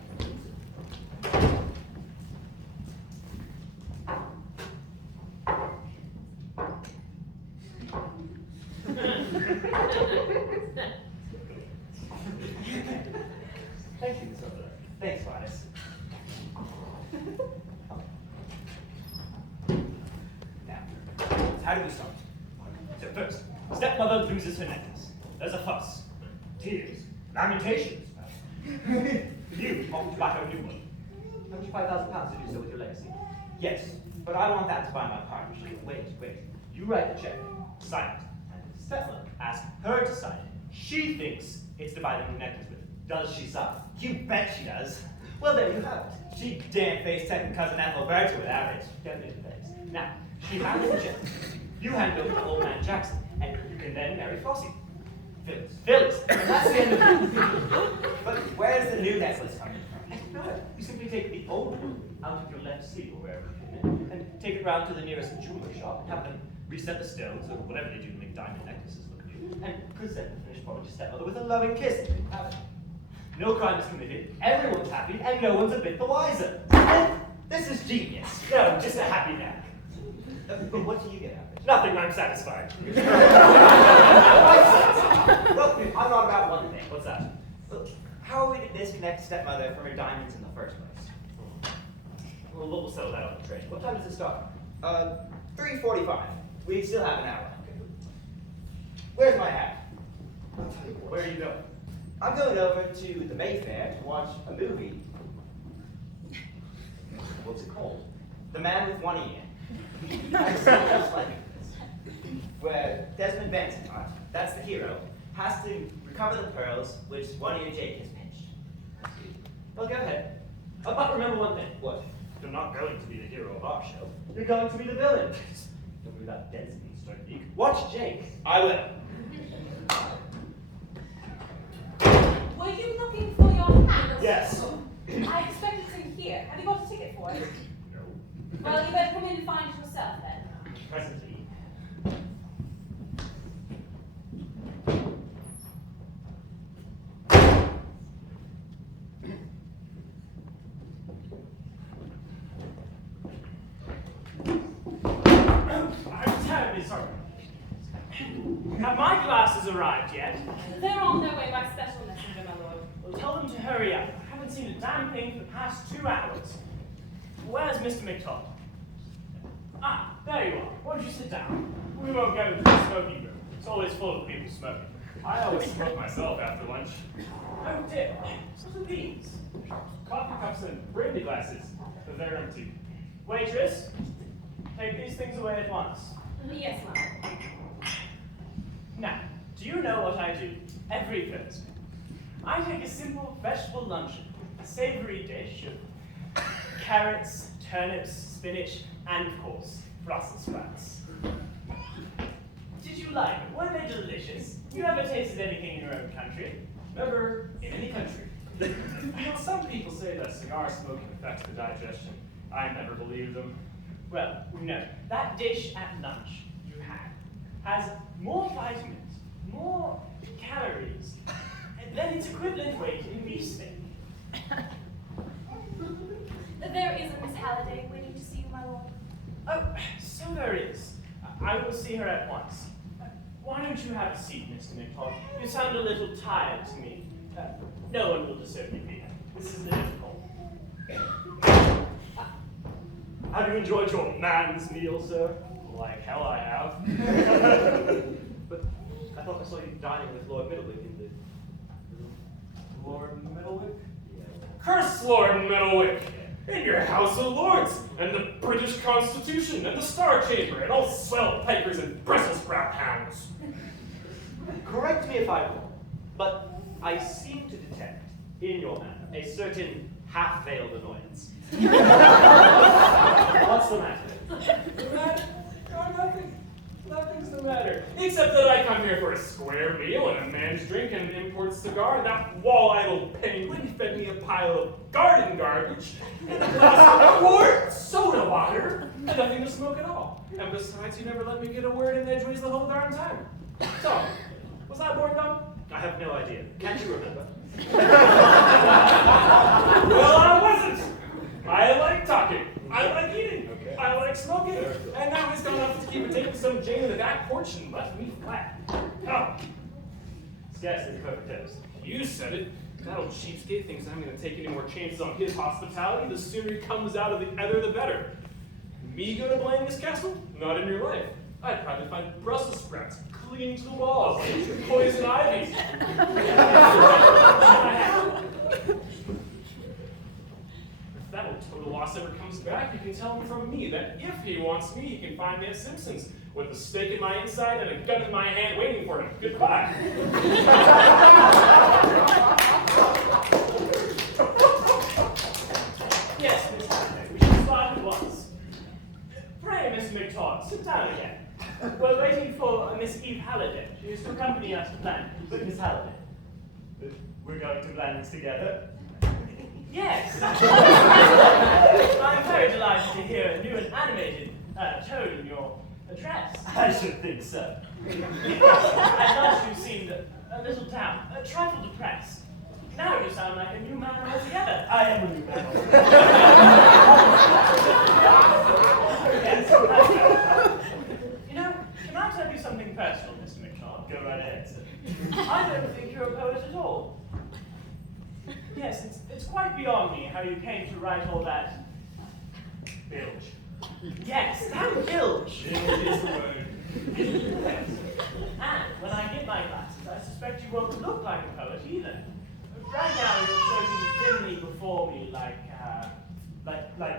Thank you, Miss Rumbelow. Thanks, Gladys. Now, how do we start? So first, stepmother loses her necklace. There's a fuss. Tears. Lamentations. You offer to buy her a new one. £25,000 to do so with your legacy. Yes, but I want that to buy my partnership. Wait. You write the check. Sign it. And if the stepmother asks her to sign it, she thinks it's to buy the new necklace with. Does she sign? You bet she does. Well, there you have it. She damn-faced second cousin Ethelberta without it. Don't make the face. Now, she hands the check. You hand over to old man Jackson, and you can then marry Flossie. Phyllis. That's the end of it. But where's the new necklace coming from? No, you simply take the old one out of your left sleeve or wherever it came in, and take it round to the nearest jeweler shop and have them reset the stones or whatever they do to make diamond necklaces look new, and present the finished product to stepmother with a loving kiss. Have it. No crime is committed, everyone's happy, and no one's a bit the wiser. This is genius. No, just a happy nap. But what do you get out of it? Nothing, I'm satisfied. Well, I'm wrong about one thing. What's that? Well, how are we to disconnect stepmother from her diamonds in the first place? Well, we'll settle that on the train. What time does it start? 3:45. We still have an hour. Where's my hat? I'll tell you what. Where are you going? I'm going over to the Mayfair to watch a movie. What's it called? The Man with One Ear. I've seen just like this. Where Desmond Benson, that's the hero, has to recover the pearls which One Ear Jake has pinched. Well, go ahead. But remember one thing. What? You're not going to be the hero of our show. You're going to be the villain. Don't be that dead speed, Stone League. Watch Jake. I will. Were you looking for your hat? Yes. I expect it's in here. Have you got a ticket for it? No. Well, you better come in and find it yourself then. Presently. I'm terribly sorry. They're on their way by special messenger, my lord. Well, tell them to hurry up. I haven't seen a damn thing for the past 2 hours. Where's Mr. McTodd? Ah, there you are. Why don't you sit down? We won't go into the smoking room. It's always full of people smoking. I always smoke myself after lunch. Oh dear. What are these? Coffee cups and brandy glasses. They're empty. Waitress, take these things away at once. Yes, my lord. Now, do you know what I do every Thursday? I take a simple vegetable luncheon, a savory dish of carrots, turnips, spinach, and of course, Brussels sprouts. Did you like them? Were they delicious? You never tasted anything in your own country? Never in any country. You know, some people say that cigar smoking affects the digestion. I never believed them. Well, no. That dish at lunch you had has more vitamins, more calories, than its equivalent weight in beef steak. There is a Miss Halliday waiting to see you, my lord. Oh, so there is. I will see her at once. Why don't you have a seat, Mr. McTodd? You sound a little tired to me. No one will disturb you here. This is difficult. Have you enjoyed your man's meal, sir? Like hell I have. But I thought I saw you dining with Lord Middlewick in the... Lord Middlewick? Yeah. Curse Lord Middlewick! In your House of Lords, and the British Constitution, and the Star Chamber, and all swell pikers and Brussels sprout hounds. Correct me if I'm wrong, but I seem to detect in your manner a certain half-veiled annoyance. What's the matter? Nothing's the matter. Except that I come here for a square meal and a man's drink and an import cigar. That wall-idle penguin fed me a pile of garden garbage and a glass of quart soda water and nothing to smoke at all. And besides, you never let me get a word in edgeways the whole darn time. So, was I born dumb? I have no idea. Can't you remember? Well, I wasn't. I like talking. I like eating. Okay. I like smoking. And now he's gone off to keep a taking some Jane in the back porch and left me flat. Oh, Scarcely the perfect toast. you said it. That old cheapskate thinks I'm going to take any more chances on his hospitality. The sooner he comes out of the other, the better. Me going to blame this castle? Not in your life. I'd probably find Brussels sprouts clinging to the walls, poison ivy. If that old total loss ever comes back, you can tell him from me that if he wants me, he can find me at Simpson's with a stake in my inside and a gun in my hand waiting for him. Goodbye. Yes, Miss Halliday, we should start at once. Pray, Miss McTodd, sit down again. We're waiting for Miss Eve Halliday. She is to accompany us to London. But Miss Halliday, we're going to Blandings together. Yes! I'm very delighted to hear a new and animated tone in your address. I should think so. At lunch you seemed a little down, a trifle depressed. Now you sound like a new man altogether. I am a new man. Yes. You know, can I tell you something personal, Mr. McTodd? Go right ahead, sir. I don't think you're a poet at all. Yes, it's quite beyond me how you came to write all that Bilge. Yes, that bilge. Bilge is the word. Yes. And when I get my glasses, I suspect you won't look like a poet either. Right now, you're floating dimly before me like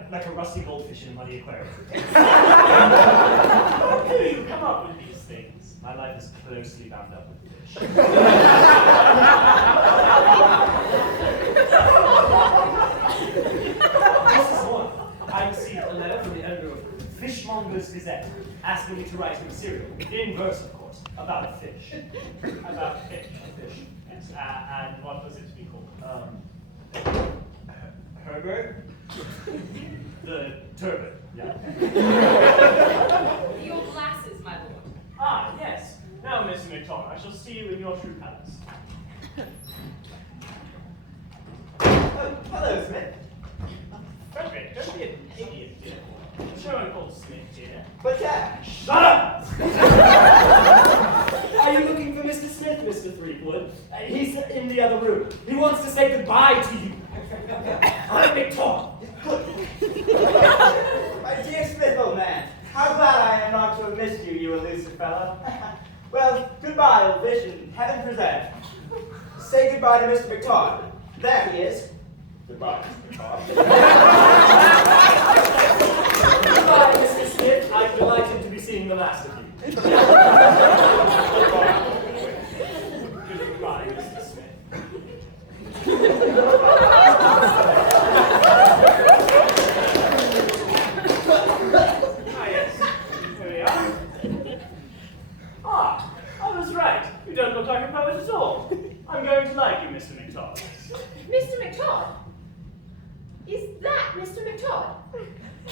Like a rusty goldfish in a muddy aquarium. how do you come up with these things? My life is closely bound up with fish. Mrs. Horn, I received a letter from the editor of Fishmonger's Gazette asking me to write him a serial, in verse, of course, about a fish. About fish. Yes. And what was it to be called? Herbert? The turbot, yeah. Your glasses, my lord. Ah, yes. Now, Mr. McTodd, I shall see you in your true colors. Oh, hello, Smith. Frederick, don't be an idiot, dear. Sure, I'm called Smith, dear. But yeah. Shut up! Are you looking for Mr. Smith, Mr. 3? Fleetwood. He's in the other room. He wants to say goodbye to you. I'm McTaw. My dear Smith, old man, how glad I am not to have missed you, you elusive fellow. Well, goodbye, old fish, and heaven present. Say goodbye to Mr. McTaw. There he is. Goodbye, Mr. McTaw. Goodbye, Mr. Smith. I'm delighted to be seeing the last of you. Goodbye, Mr. Smith. Ah, yes. Here we are. Ah, I was right. You don't look like a poet at all. I'm going to like you, Mr. McTaw. Mr. McTodd? Is that Mr. McTodd?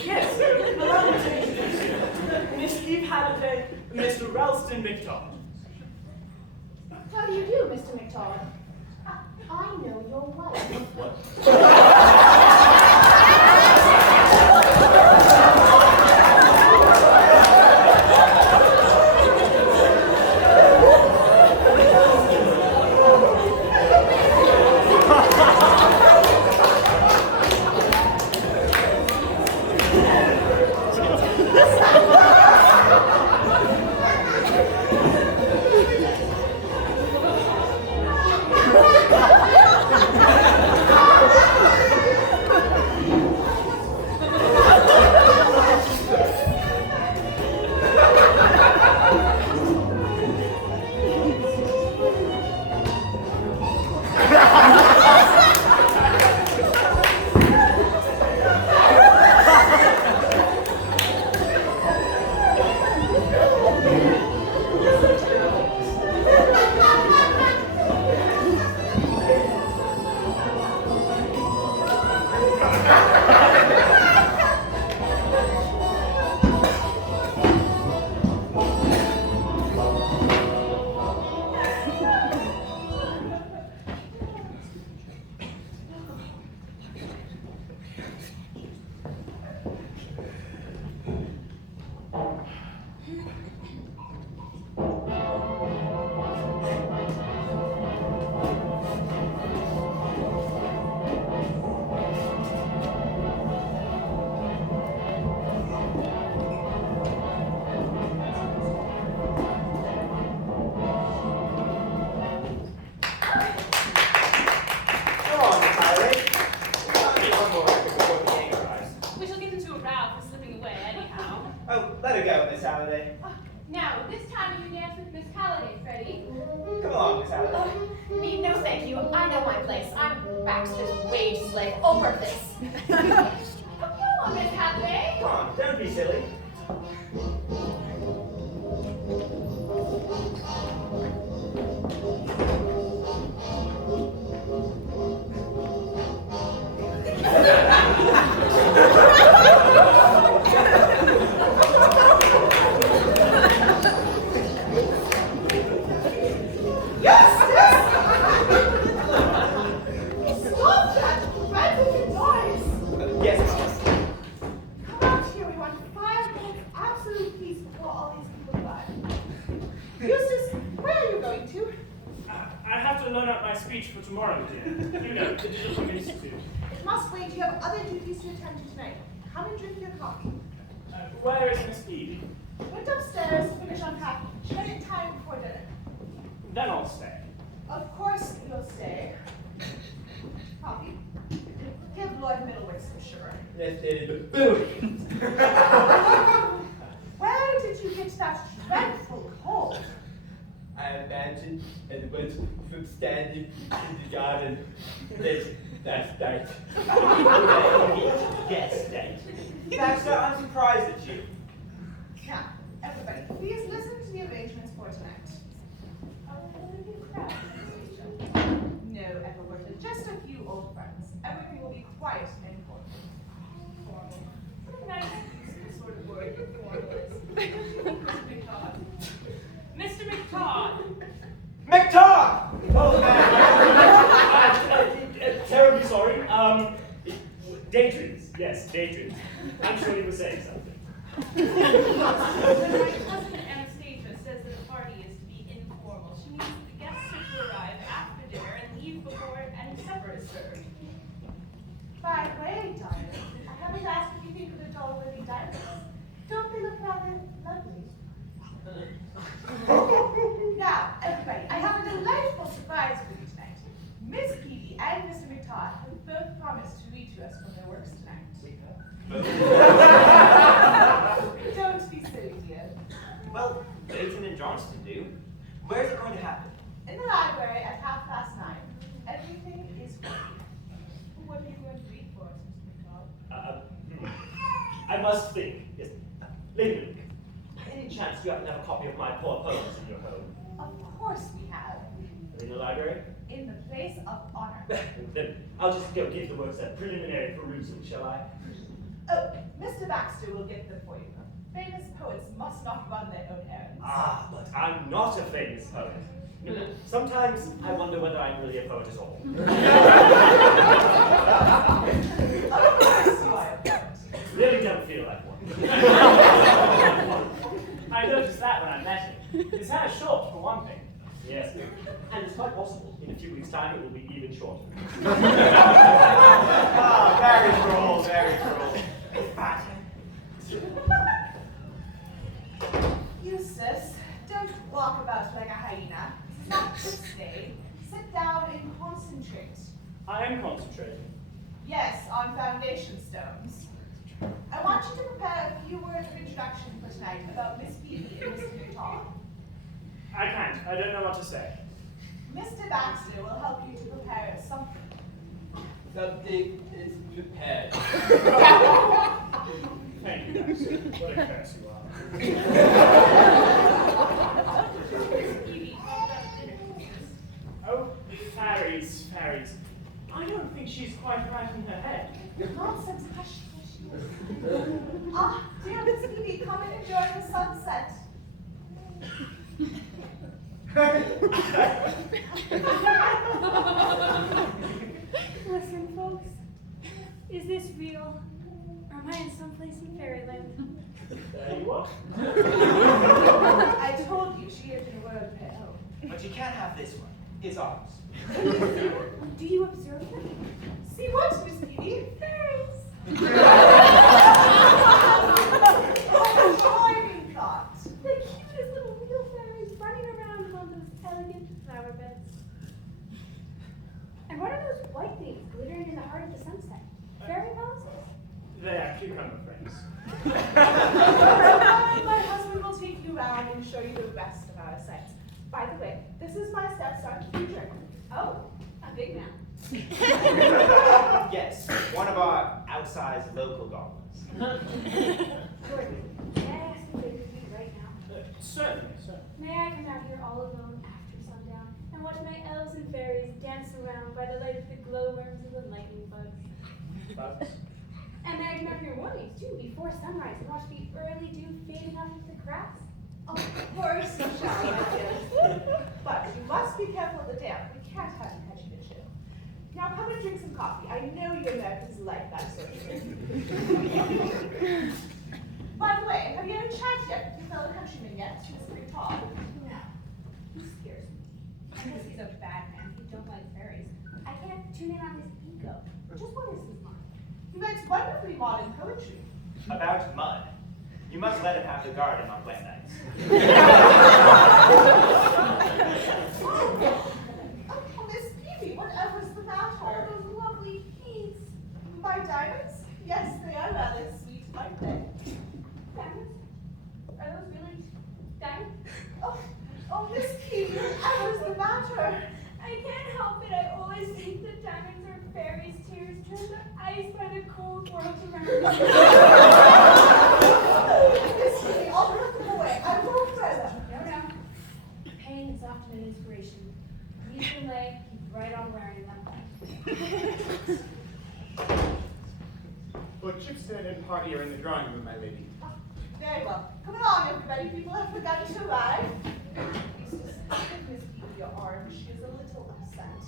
Yes, allow me to introduce you. Miss Eve Halliday, Mr. Ralston McTaw. How do you do, Mr. McTodd? I know your wife. What? We shall get into a row for slipping away anyhow. Oh, let her go, Miss Halliday. Now, this time you dance with Miss Halliday, Freddie. Come along, Miss Halliday. Me, no thank you. I know my place. I'm Baxter's wage slave. Over this. Come on, Miss Halliday. Come on, don't be silly. Stop that dreadful noise! Yes, Miss. Come out here. We want 5 minutes absolute peace before all these people arrive. Eustace, where are you going to? I have to learn out my speech for tomorrow, dear. You know, the Digital Institute. It must wait. You have other duties to attend to tonight. Come and drink your coffee. Where is Miss Eve? Went upstairs to finish unpacking. She had it time before dinner. Then I'll stay. Of course you'll stay. Coffee. Give Lord Middlewick some sugar. Where did you get that dreadful cold? I imagined and went from standing in the garden. That's night. Yes, Dad. Baxter, I'm surprised at you. Now, everybody, please listen to the arrangements for tonight. No, Ethelberta, just a few old friends. Everything will be quiet and formal. What a nice, useful sort of word formal is. Mr. McTaw. McTaw! Oh, I'm terribly sorry. Daydreams. Yes, daydreams. I'm sure you were saying something. My cousin Anastasia says that a party is to be informal. She means the guests are to arrive By the way, darling, I haven't asked if you think of the doll-worthy diamonds. Don't they look rather lovely? Now, everybody, I have a delightful surprise for you tonight. Miss Peavy and Mr. McTodd have both promised to read to us from their works tonight. Don't be silly, dear. Well, Leighton and Johnston do. Where's it going to happen? In the library at 9:30. Everything is ready. What are you going to read for us, Mr. McTodd? I must think. Yes. Lady Luke, by any chance you happen to have a copy of my poor poems in your home? Of course we have. In the library? In the place of honor. Then I'll just go give the works a preliminary perusal, shall I? Oh, Mr. Baxter will get them for you. Famous poets must not run their own errands. Ah, but I'm not a famous poet. Sometimes I wonder whether I'm really a poet at all. Of course you are a poet. Really don't feel like one. I noticed that when I met him. His hair is short, for one thing. Yes, and it's quite possible in a few weeks' time it will be even shorter. Ah, very droll, very droll. Eustace, don't walk about like a hyena. Not this day. Sit down and concentrate. I am concentrating. Yes, on foundation stones. I want you to prepare a few words of introduction for tonight about Miss Peavy and Mr. McTodd. I can't. I don't know what to say. Mr. Baxter will help you to prepare something. Something is prepared. Thank you, Baxter. What a curse you are. Oh, fairies, fairies. I don't think she's quite right in her head. Nonsense, hush, hush. Ah, dear Miss Peavy, come and enjoy the sunset. Listen, folks. Is this real? Or am I in someplace in fairyland? There you are. I told you she lived in a world of her own. But you can't have this one. It's ours. Do you observe them? See what, Miss Peavy? Fairies! Oh, charming thought. The cutest little real fairies running around on those elegant flower beds. And what are those white things glittering in the heart of the sunset? Fairy palaces? They are cucumber friends. My husband will take you around and show you the rest of our sites. By the way, this is my stepson, Future. Oh, a big man. Yes, one of our outsized local goblins. Jordan, may I ask you a favor of you right now? Certainly, certainly. May I come out here all alone after sundown and watch my elves and fairies dance around by the light of the glowworms and the lightning bugs? Bugs? And may I come out here mornings too, before sunrise, and watch the early dew fading off into the grass? Of course you shall, my dear. But you must be careful of the damp. We can't have you catching a chill. Now come and drink some coffee. I know you Americans like that sort of thing. By the way, have you ever chatted yet with your fellow countryman yet, Mr. McTodd? No. He scares me. I guess he's a bad man. He don't like fairies. I can't tune in on his ego. Just what is his mind? He writes wonderfully modern poetry. About mud. You must let him have the garden on wet nights. Oh, Miss Peavy, whatever's the matter? Oh, those lovely peas. My diamonds? Yes, they are rather sweet, aren't they? Diamonds? Are those really diamonds? Oh, Miss Peavy, whatever's the matter? I can't help it. I always think that diamonds are fairies' tears turned to ice by the cold world around me. Miss Peavy, I'll put them away. I won't wear them. No. Pain is often an inspiration. Leave them lay, keep right on wearing them. But Chipstead and party are in the drawing room, my lady. Very well. Come along, everybody. People have begun to arrive. Eustace, give Miss Peavy your arm. She is a little upset.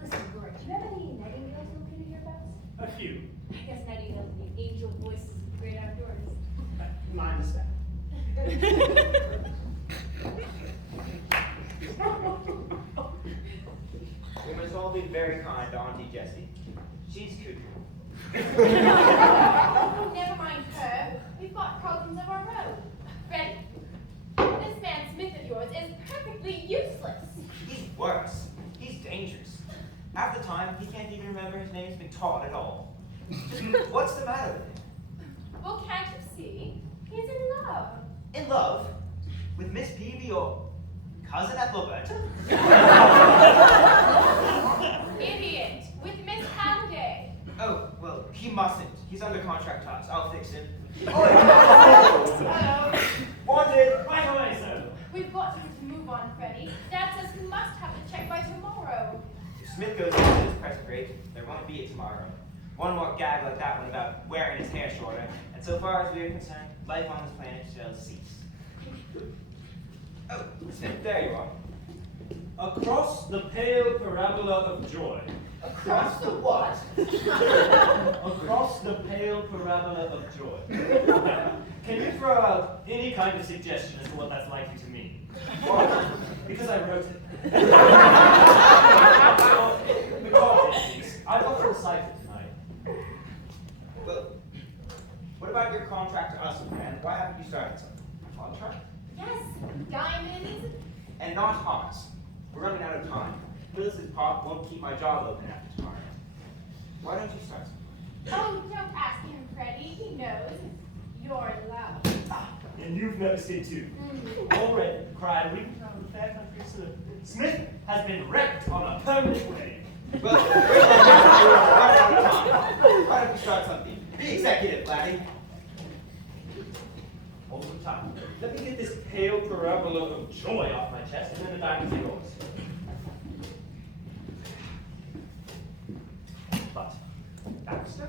Listen, Laura, do you have any nightingales located hereabouts? A few. I guess nightingales are the angel voices of the great outdoors. My understanding. We must all be very kind to Auntie Jessie. She's cuckoo. Oh, never mind her. We've got problems of our own. Freddie, this man Smith of yours is perfectly useless. He's worse. He's dangerous. Half the time, he can't even remember his name's been taught at all. What's the matter with him? Well, can't you see? He's in love. In love? With Miss Peavy or cousin Ethelberta? Idiot. With Miss Halliday. Oh, well, he mustn't. He's under contract to us. I'll fix him. Hello. Wanted! Right away, sir! We've got to move on, Freddie. Dad says we must have the check by tomorrow. If Smith goes on at his present rate, there won't be a tomorrow. One more gag like that one about wearing his hair shorter, and so far as we are concerned, life on this planet shall cease. Oh, Smith, there you are. Across the pale parabola of joy. Across the what? Across the pale parabola of joy. Can you throw out any kind of suggestion as to what that's likely to mean? Because I wrote it. I got excited tonight. Well, what about your contract to us, man? Why haven't you started something? Contract? Yes, diamonds. And not ours. We're running out of time. Phyllis's pop won't keep my job open after tomorrow. Why don't you start something? Oh, don't ask him, Freddie. He knows. You're in love. And you've noticed it too. Already, cried a week around the fair country saloon. Smith has been wrecked on a permanent way. Well, we're running out of time. Why don't you start something? Be executive, laddie. All the time. Let me get this pale parabola of joy off my chest, and then the diamonds are yours. But, Baxter?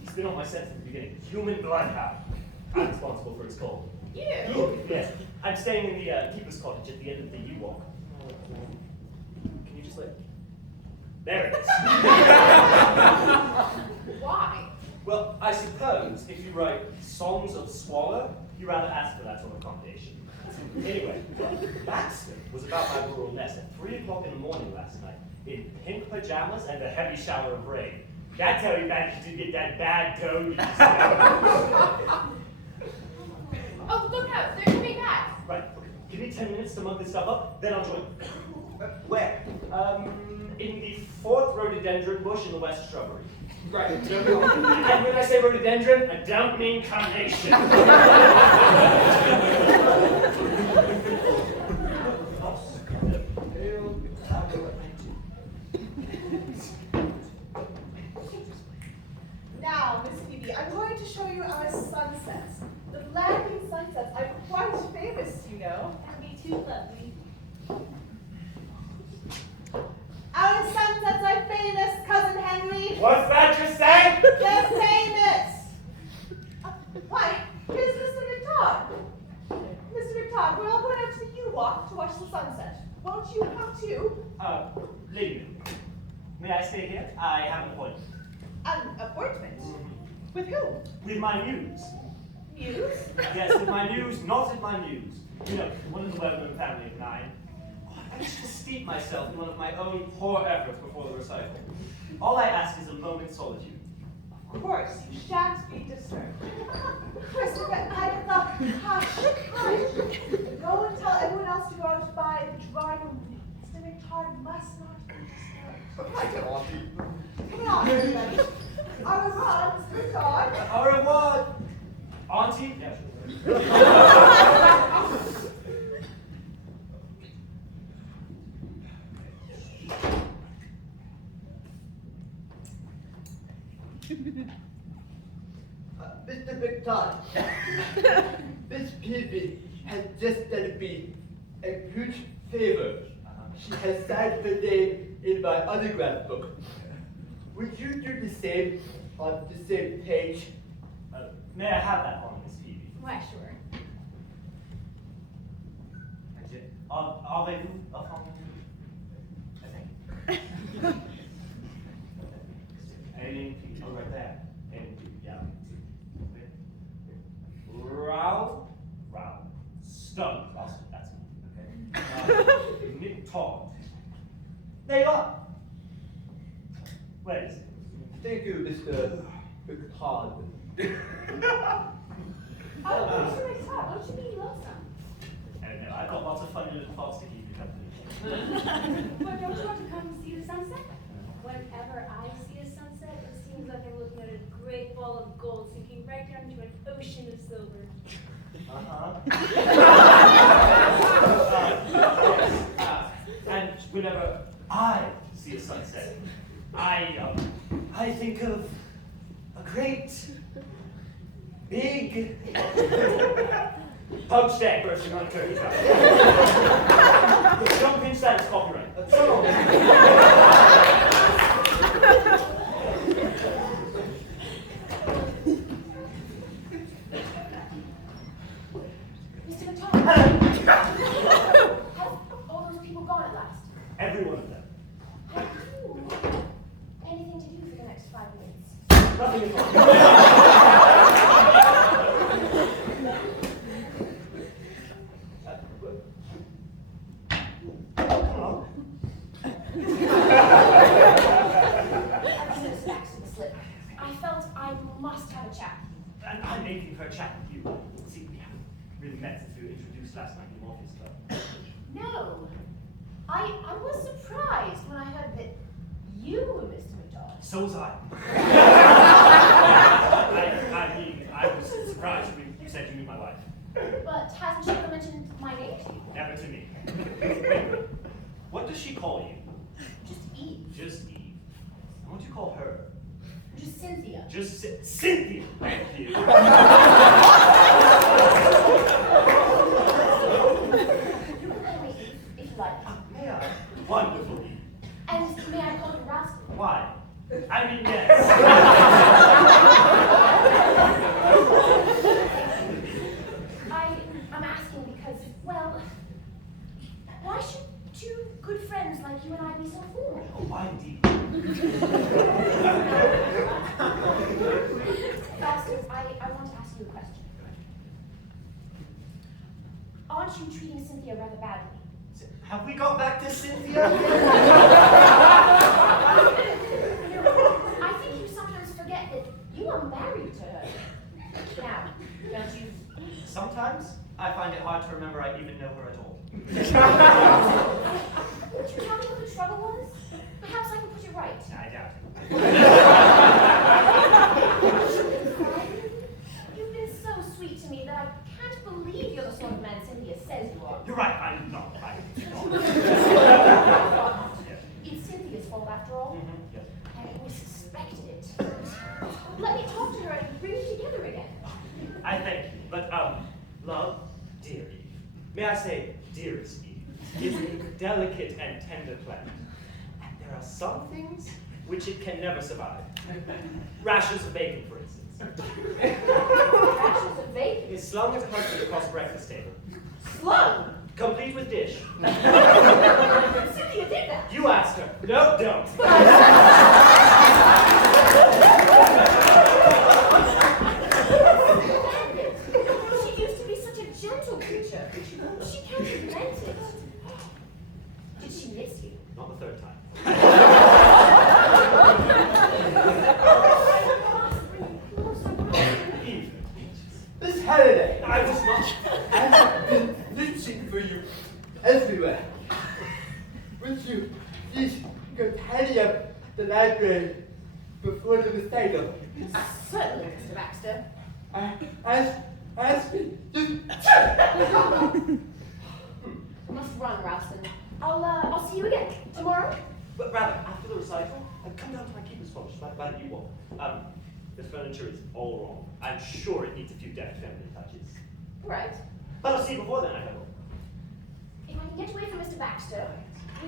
He's been on my set since the beginning. Human bloodhound. I'm responsible for his call. You? Yes. I'm staying in the keeper's cottage at the end of the U-Walk. Can you just like... There it is. Why? Well, I suppose if you write songs of squalor, you rather ask for that sort of accommodation. Anyway, Baxter was about my rural nest at 3 o'clock in the morning last night in pink pajamas and a heavy shower of rain. That's how he managed to get that bad toad. Oh, look out! They're coming back. Right, okay. Give me 10 minutes to mug this stuff up, then I'll join. Where? In the 4th rhododendron bush in the west shrubbery. Right. And when I say rhododendron, I don't mean carnation. Now, Miss Phoebe, I'm going to show you our sunsets. The blackening sunsets are quite famous, you know. That would be too lovely. Our sunsets are famous, Cousin Henry. What's that you're saying? They're famous. Why, here's Mr. McTodd. Mr. McTodd, we're all going out to the U-Walk to watch the sunset. Won't you come too? Lady, may I stay here? I have an appointment. An appointment? With whom? With my muse. Muse? Yes, with my muse, not with my muse. You know, one of the well-known family of 9. I wish to steep myself in one of my own poor efforts before the recital. All I ask is a moment's solitude. Of course, you shan't be disturbed. Christopher, hush. Go and tell everyone else to go out by the drawing room. Mr. McTodd must not be disturbed. I can Auntie. Come on, everybody. Au revoir, Mr. McTodd. Au revoir, Auntie. Yeah, Mr. McTodd, Miss Peavy has just done me a huge favor. She has signed her name in my autograph book. Would you do the same on the same page? May I have that on, Miss Peavy? Why, sure. Avez-vous entendu? A-N-P, oh, right there. A-N-P, yeah. Ralph, Stone, that's it, okay. Nick Todd. There you are. Where is he? Thank you, Mr. McHarden. Oh, Mr. McTodd, don't you mean you love some? Oh no, I've got lots of fun little thoughts to keep you company. But don't you want to come and see the sunset? Whenever I see a sunset, it seems like I'm looking at a great ball of gold sinking right down into an ocean of silver. And whenever I see a sunset, I think of a great, big poached egg bursting on a turkey trot. Don't pinch that, it's copyright. Mr. McTodd. Have all those people gone at last? Every one of them. Have you anything to do for the next 5 minutes? Nothing at all. I felt I must have a chat. And I'm aching for a chat with you. See, we haven't really met since we were introduced last night in Morpheus Club. No. I was surprised when I heard that you were Mr. McDonald. So was I. I mean, I was surprised when you said you knew my wife. But hasn't she ever mentioned my name to you? Never to me. Wait, what does she call you? Just Eve. Just Eve. And what do you call her? Just Cynthia. Just Cynthia. Thank you. You can call me Eve, if you like. May I? Wonderful Eve. And may I call you Rascal? Why? I mean, yes. I'm asking because, well, why should two good friends like you and I be so formal? Oh, why indeed? Rascal, I want to ask you a question. Aren't you treating Cynthia rather badly? Have we got back to Cynthia? I think you sometimes forget that you are married to her. Now, don't you? Sometimes I find it hard to remember I even know her at all. Would you tell me what the trouble was? Perhaps I can put it right. I doubt You've been so sweet to me that I can't believe you're the sort of man Cynthia says you are. You're right, I'm not. It's Cynthia's fault after all. Yes. I always suspected it. Let me talk to her and bring you together again. I thank you, but, love, dear Eve. May I say, dearest Eve, is a delicate and tender plant. And there are some things which it can never survive. Rashers of bacon, for instance. Rashers of bacon? Is slung as a husband across the breakfast table. Slung? Complete with dish. Cynthia did that. You asked her. No, don't. She used to be such a gentle creature. She can't have meant it. Did she miss you? Not the third time. Eve. This holiday, I was not. I've been looking for you everywhere. Would you please go tidy up the library before the recital? Certainly, Mr. Baxter. Ask me just... I must run, Ralston. I'll see you again tomorrow. But rather, after the recital, come down to my keeper's polish, like that you want. The furniture is all wrong. I'm sure it needs a few deft feminine touches. Right. But I'll see you before then, I hope. If I can get away from Mr. Baxter,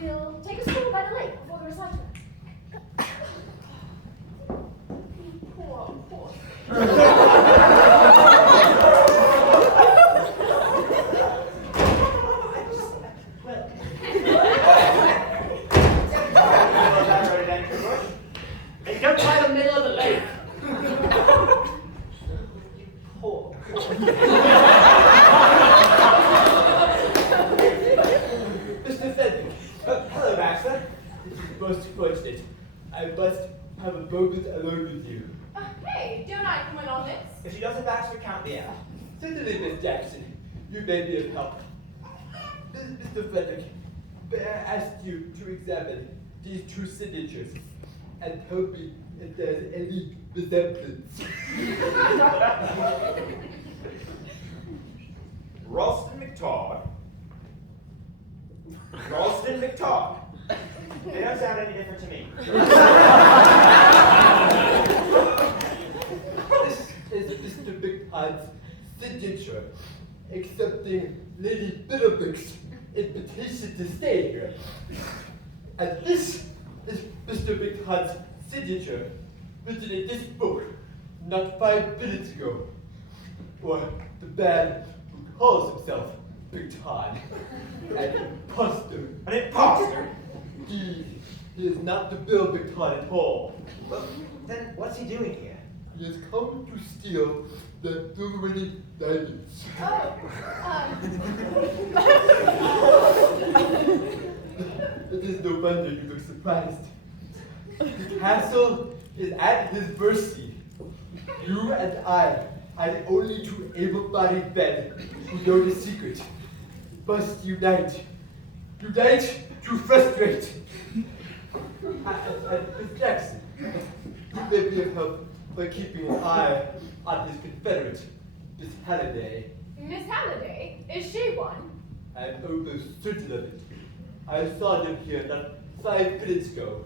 we'll take a stroll by the lake before the recital. Poor. And go by the middle of the lake. Poor. Mr. Fenwick. Hello, Master. This is most fortunate. I must have a moment alone with you. Hey, don't I come in on this? If she doesn't Baxter, count the F. Certainly, Miss Jackson, you may be of help. Mr. Frederick, may I ask you to examine these two signatures and tell me if there's any resemblance? Ralston McTodd. Ralston McTodd. They don't sound any different to me. This is Mr. McTodd's signature, accepting Lady Biddlebick's invitation to stay here. And this is Mr. McTodd's signature, written in this book, not 5 minutes ago. Or the man who calls himself McTodd, an imposter. An imposter? Indeed, he is not the Bill McTodd at all. Well, then what's he doing here? He has come to steal the Dugarity diamonds. It is no wonder you look surprised. The castle is at his mercy. You and I are the only two able-bodied men who know the secret. Must unite. Unite to frustrate. And Miss Jackson, you may be of help by keeping an eye on his confederate, Miss Halliday. Miss Halliday? Is she one? I am almost certain of it. I saw them here not 5 minutes ago.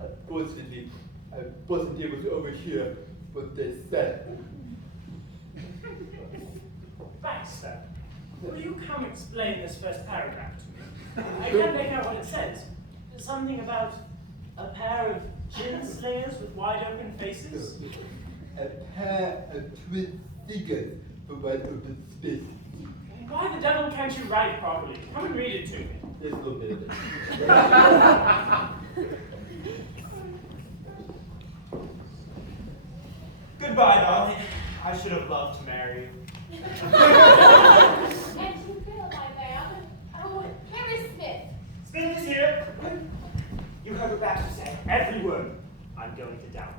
Unfortunately, I wasn't able to overhear what they said. Baxter, will you come explain this first paragraph to me? I can't make out what it says. Something about a pair of gin slayers with wide open faces? A pair of twin figures for one open space. Why the devil can't you write properly? Come and read it to me. There's no minute. Goodbye, darling. I should have loved to marry you. And you feel like that. Oh, where is Smith? Smith is here. You heard what Baxter said. Every word. I'm going to down.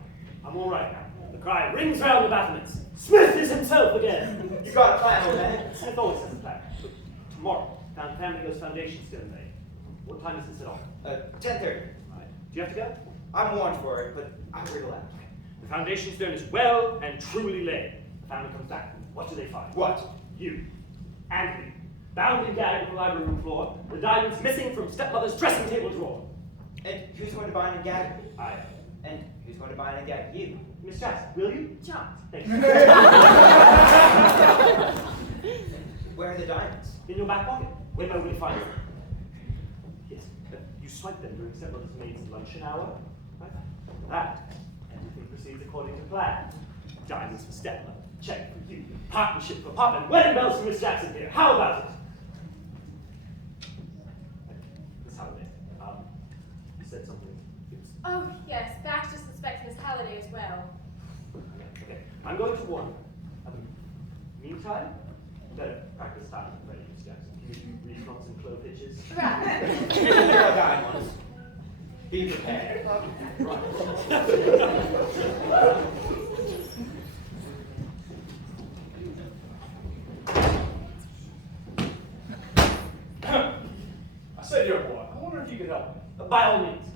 I'm all right now. The cry rings round the battlements. Smith is himself again. You got a plan, old man? Smith always has a plan. Tomorrow, family goes foundation stone day. What time is this at all? 10:30. Right. Do you have to go? I'm warned for it, but I'm real out. The foundation stone is well and truly laid. The family comes back. What do they find? What? You. And me. Bound and gagged on the library room floor. The diamonds missing from stepmother's dressing table drawer. And who's going to bind and gag me? I. And who's going to bind and gag you? Miss Jackson, will you? John. Thank you. Where are the diamonds? In your back pocket. Where nobody finds them. Yes, you swipe them during stepmother's maid's luncheon hour. Right? That. Everything proceeds according to plan. Diamonds for stepmother. Check for you. Partnership for Pop and wedding bells for Miss Jackson here. How about it? Miss Halliday, you said something. Oh, yes, Baxter suspects Miss Halliday as well. Okay, I'm going to warn you. Meantime, better practice time ready, Miss Jackson. Can you do refronts and clove hitches? Right. Here are diamonds. Be prepared. I said you're a boy. I wonder if you could help me. By all means.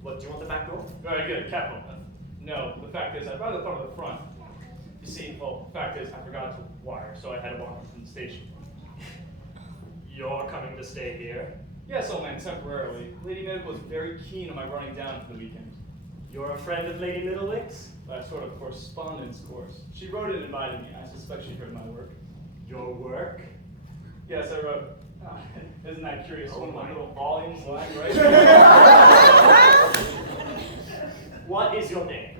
What, do you want the back door? Very good, capital. No, the fact is, I'd rather thought of the front. You see, well, the fact is, I forgot to wire, so I had to walk from the station. You're coming to stay here? Yes, old man, temporarily. Lady Mid was very keen on my running down for the weekend. You're a friend of Lady Middlewick's? By a sort of correspondence course. She wrote it and invited me. I suspect she heard my work. Your work? Yes, I wrote. Isn't that curious? Oh, One of my my. little volumes lying right What is your name?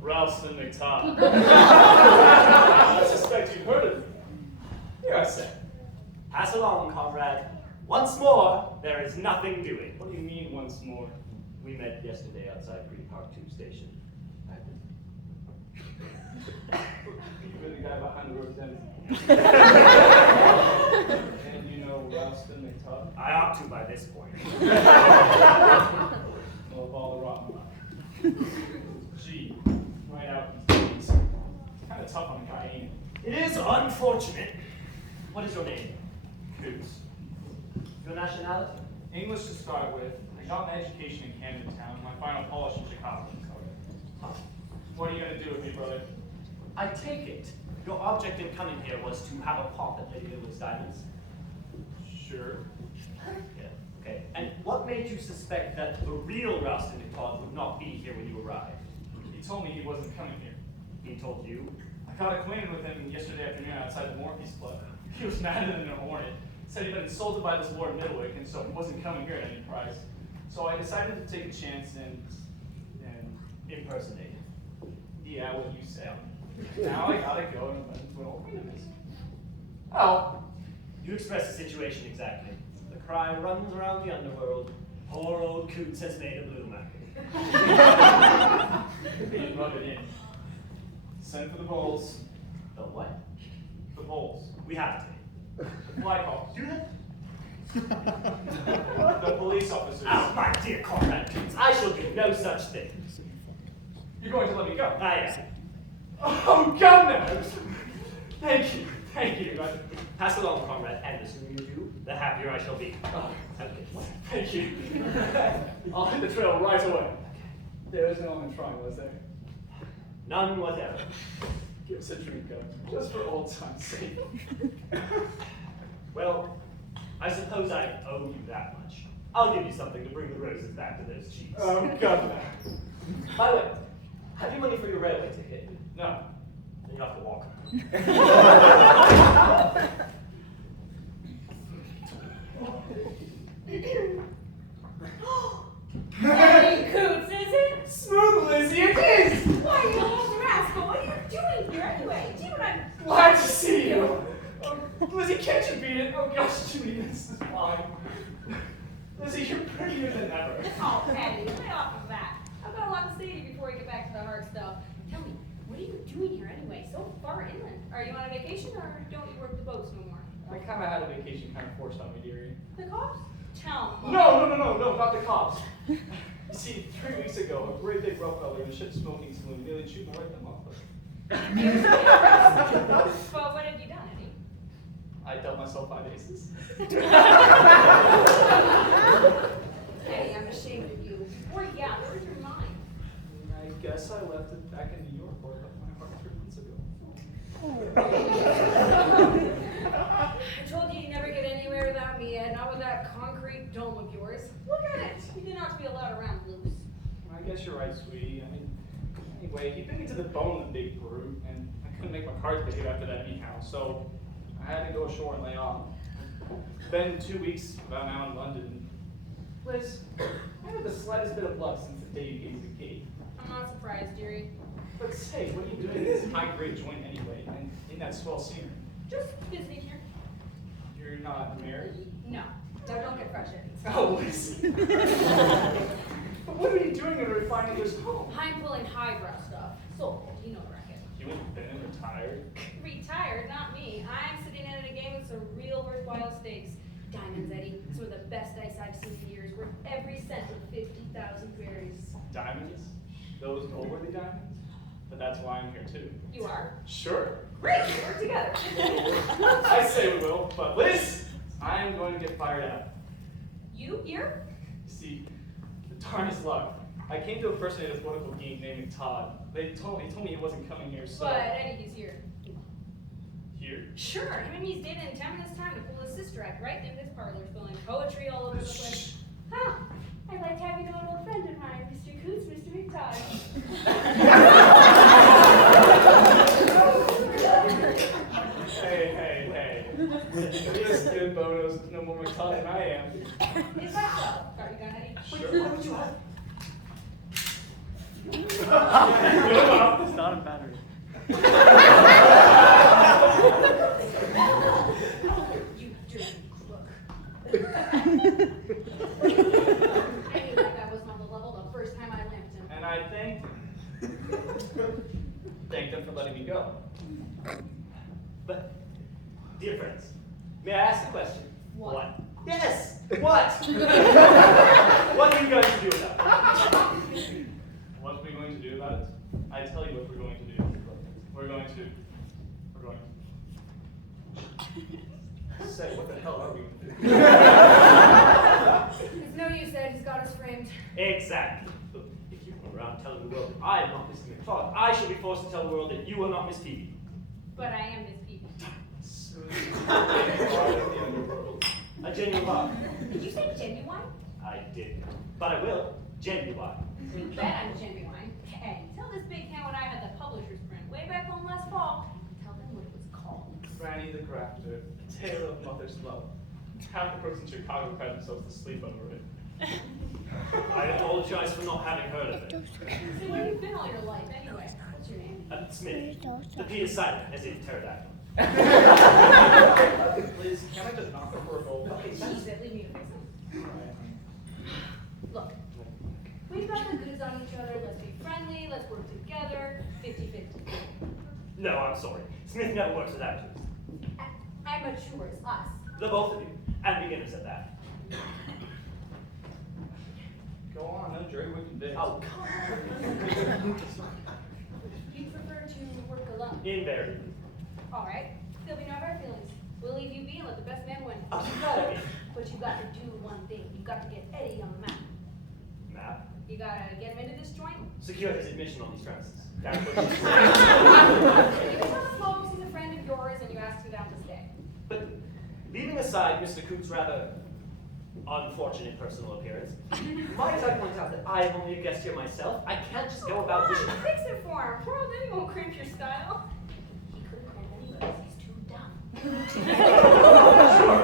Ralston McTodd. I suspect you've heard of me. Here I say. Pass along, comrade. Once more, there is nothing doing. What do you mean once more? We met yesterday outside Green Park Tube Station. You're the guy behind the rhododendron. And you know Ralston McTodd? I ought to by this point. Well, of all the rotten luck. Gee, right out these days. It's kind of tough on a guy, ain't it? It is unfortunate. What is your name? Coots. Your nationality? English to start with. I got an education in Camden Town. My final polish in Chicago. What are you going to do with me, brother? I take it your object in coming here was to have a pop at Lady Lilith's diamonds? Sure. Yeah, okay. And what made you suspect that the real Ralston Todd would not be here when you arrived? He told me he wasn't coming here. He told you? I got acquainted with him yesterday afternoon outside the Morpheus Club. He was madder than a hornet. Said he'd been insulted by this Lord Middlewick, and so he wasn't coming here at any price. So I decided to take a chance and impersonate. Yeah, what you say. Now I gotta go and run into an old friend of his. Oh. You express the situation exactly. The cry runs around the underworld. Poor old Coots has made a blue market. You rub it in. Send for the bowls. The what? The bowls. We have to. The fly calls. Do that? The police officers. Oh, my dear comrade Coots, I shall do no such thing. You're going to let me go? I am. Oh, governor! Thank you. Thank you. Pass along, comrade, and the sooner you do, the happier I shall be. Oh, okay. Thank you. I'll hit the trail right away. There was no one trying, was there? None whatever. Give us a drink, Governor, just for old time's sake. Well, I suppose I owe you that much. I'll give you something to bring the roses back to those cheeks. Oh, Governor. By the way, have you money for your railway ticket? No. Then you have to walk. Hey, Coots, is it? Smooth, Lizzie, it is! Why, you old rascal, what are you doing here anyway? Gee, what I'm... Glad to see you. Oh, Lizzie, can't you beat it? Oh gosh, 2 minutes is fine. Lizzie, you're prettier than ever. Oh, Patty, lay off of that. I've got a lot to say to you before we get back to the hard stuff. Tell me, what are you doing here anyway, so far inland? Are you on a vacation or don't you work the boats no more? I kind of had a vacation kind of forced on me, dearie. The cops? Tell me. No, not the cops. You see, 3 weeks ago, a great big rope fellow in a ship smoking saloon nearly chewed my right thumb off. But what have you done, Eddie? I dealt myself 5 aces. Eddie, I'm ashamed of you. Or yeah, where's your mind? I guess I left it back in New York where I left my heart 3 months ago. I told you you'd never get anywhere without me, Ed, not with that concrete dome of yours. Look at it. You did not to be allowed around loose. I guess you're right, sweetie. I mean, anyway, he bit me to the bone, the big brute, and I couldn't make my cards behave after that anyhow, so I had to go ashore and lay off. Been 2 weeks about now in London. Liz, I haven't the slightest bit of luck since the day you gave me the key. I'm not surprised, dearie. But say, what are you doing in this high-grade joint anyway, and in that swell scenery? Just visiting here. You're not married? No. No, don't get frustrated. Oh, Liz. But what are you doing in refining this home? I'm pulling highbrow stuff. So, you know the racket. You and Ben are retired? Retired, not me. I'm sitting in at a game with some real worthwhile stakes. Diamonds, Eddie. Some of the best dice I've seen in years. Worth every cent of 50,000 berries. Diamonds? Those noteworthy diamonds? But that's why I'm here too. You are? Sure. Great, we work together. I say we will, but Liz, I am going to get fired out. You here? See, the darnest luck. I came to impersonate a political geek named Todd. He told me he wasn't coming here, so. But Eddie, he's here. Here? Sure. I mean, he's dating in town this time to pull his sister act right in his parlor, spilling poetry all over the place. Huh. I'd like to have you know an old friend of mine, Mr. Coots, Mr. McTodd. Hey. He's good Bonos, no more McTodd than I am. Is that so? Are you done, Eddie? Sure. What would you have? It's not a battery. You dirty crook. I knew that guy wasn't on the level the first time I lamped him. And I thanked them for letting me go. But, dear friends, may I ask a question? What? Yes! What? What are you going to do about it? What I tell you what we're going to do. We're going to say, what the hell are we going to do? It's no use, Ed. He's got us framed. Exactly. Look, if you go around telling the world that I am not Mr. McCloud, I shall be forced to tell the world that you are not Miss Peavy. But I am Miss Peavy. A genuine. Did you say genuine? I did. But I will. Genuine. You bet I'm genuine. And tell this big hand when I had the publisher's print way back home last fall. Tell them what it was called. Granny the Grafter, A Tale of Mother's Love. Half the folks in Chicago cried themselves to sleep over it. I apologize for not having heard of it. So where have you been all your life anyway? What's your name? Smith. The P is silent, as in pterodactyl. Liz, can I just knock over a bowl? Okay, jeez, Ed, leave me to fix them. Look, we've got the goods on each other. Let's be friendly. Let's work together. 50-50. No, I'm sorry. Smith never works with amateurs. Amateurs, us. The both of you. And beginners at that. Go on, no jury we can do. Oh, come on. You prefer to work alone? Invariably. All right. There'll be no hard feelings. We'll leave you be and let the best man win. Oh, you gotta be. But you got to do one thing. You got to get Eddie on the map. Map. You gotta get him into this joint. Secure his admission on these premises. That's what you You can tell the folks he's a friend of yours and you asked him down to stay. But leaving aside Mr. Coote's rather unfortunate personal appearance, might I point out that I am only a guest here myself? I can't just go about wishing. Fix it for him. Poor old Eddie won't cramp your style. He couldn't cramp anybody's. He's too dumb. Sure.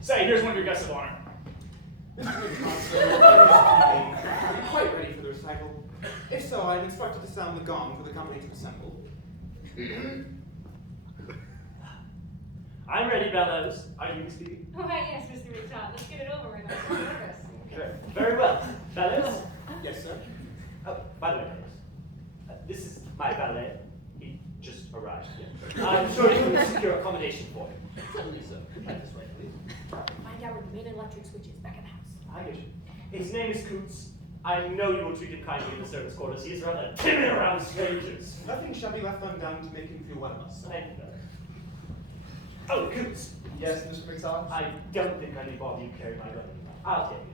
Say, here's one of your guests of honor. Mr. Wisconsin, are you quite ready for the recital? If so, I am instructed to sound the gong for the company to assemble. I'm ready, Bellows. Are you speaking? Oh, hi, yes, Mr. Richard. Let's get it over with. I'm so nervous. Very well. Bellows? Yes, sir. Oh, by the way, Bellows, this is my valet. He just arrived. Yeah. I'm sure you can secure accommodation for him. Certainly, sir. Right this way, please. Find out where the main electric switch is back in the house. I get you. His name is Coots. I know you will treat him kindly in the servants' quarters. He is rather timid around strangers. Nothing shall be left undone to make him feel well enough, sir. Thank you, Bellows. Oh, Coots. Yes, Mr. McTodd? I don't think I need bother you carry my weapon. I'll take it.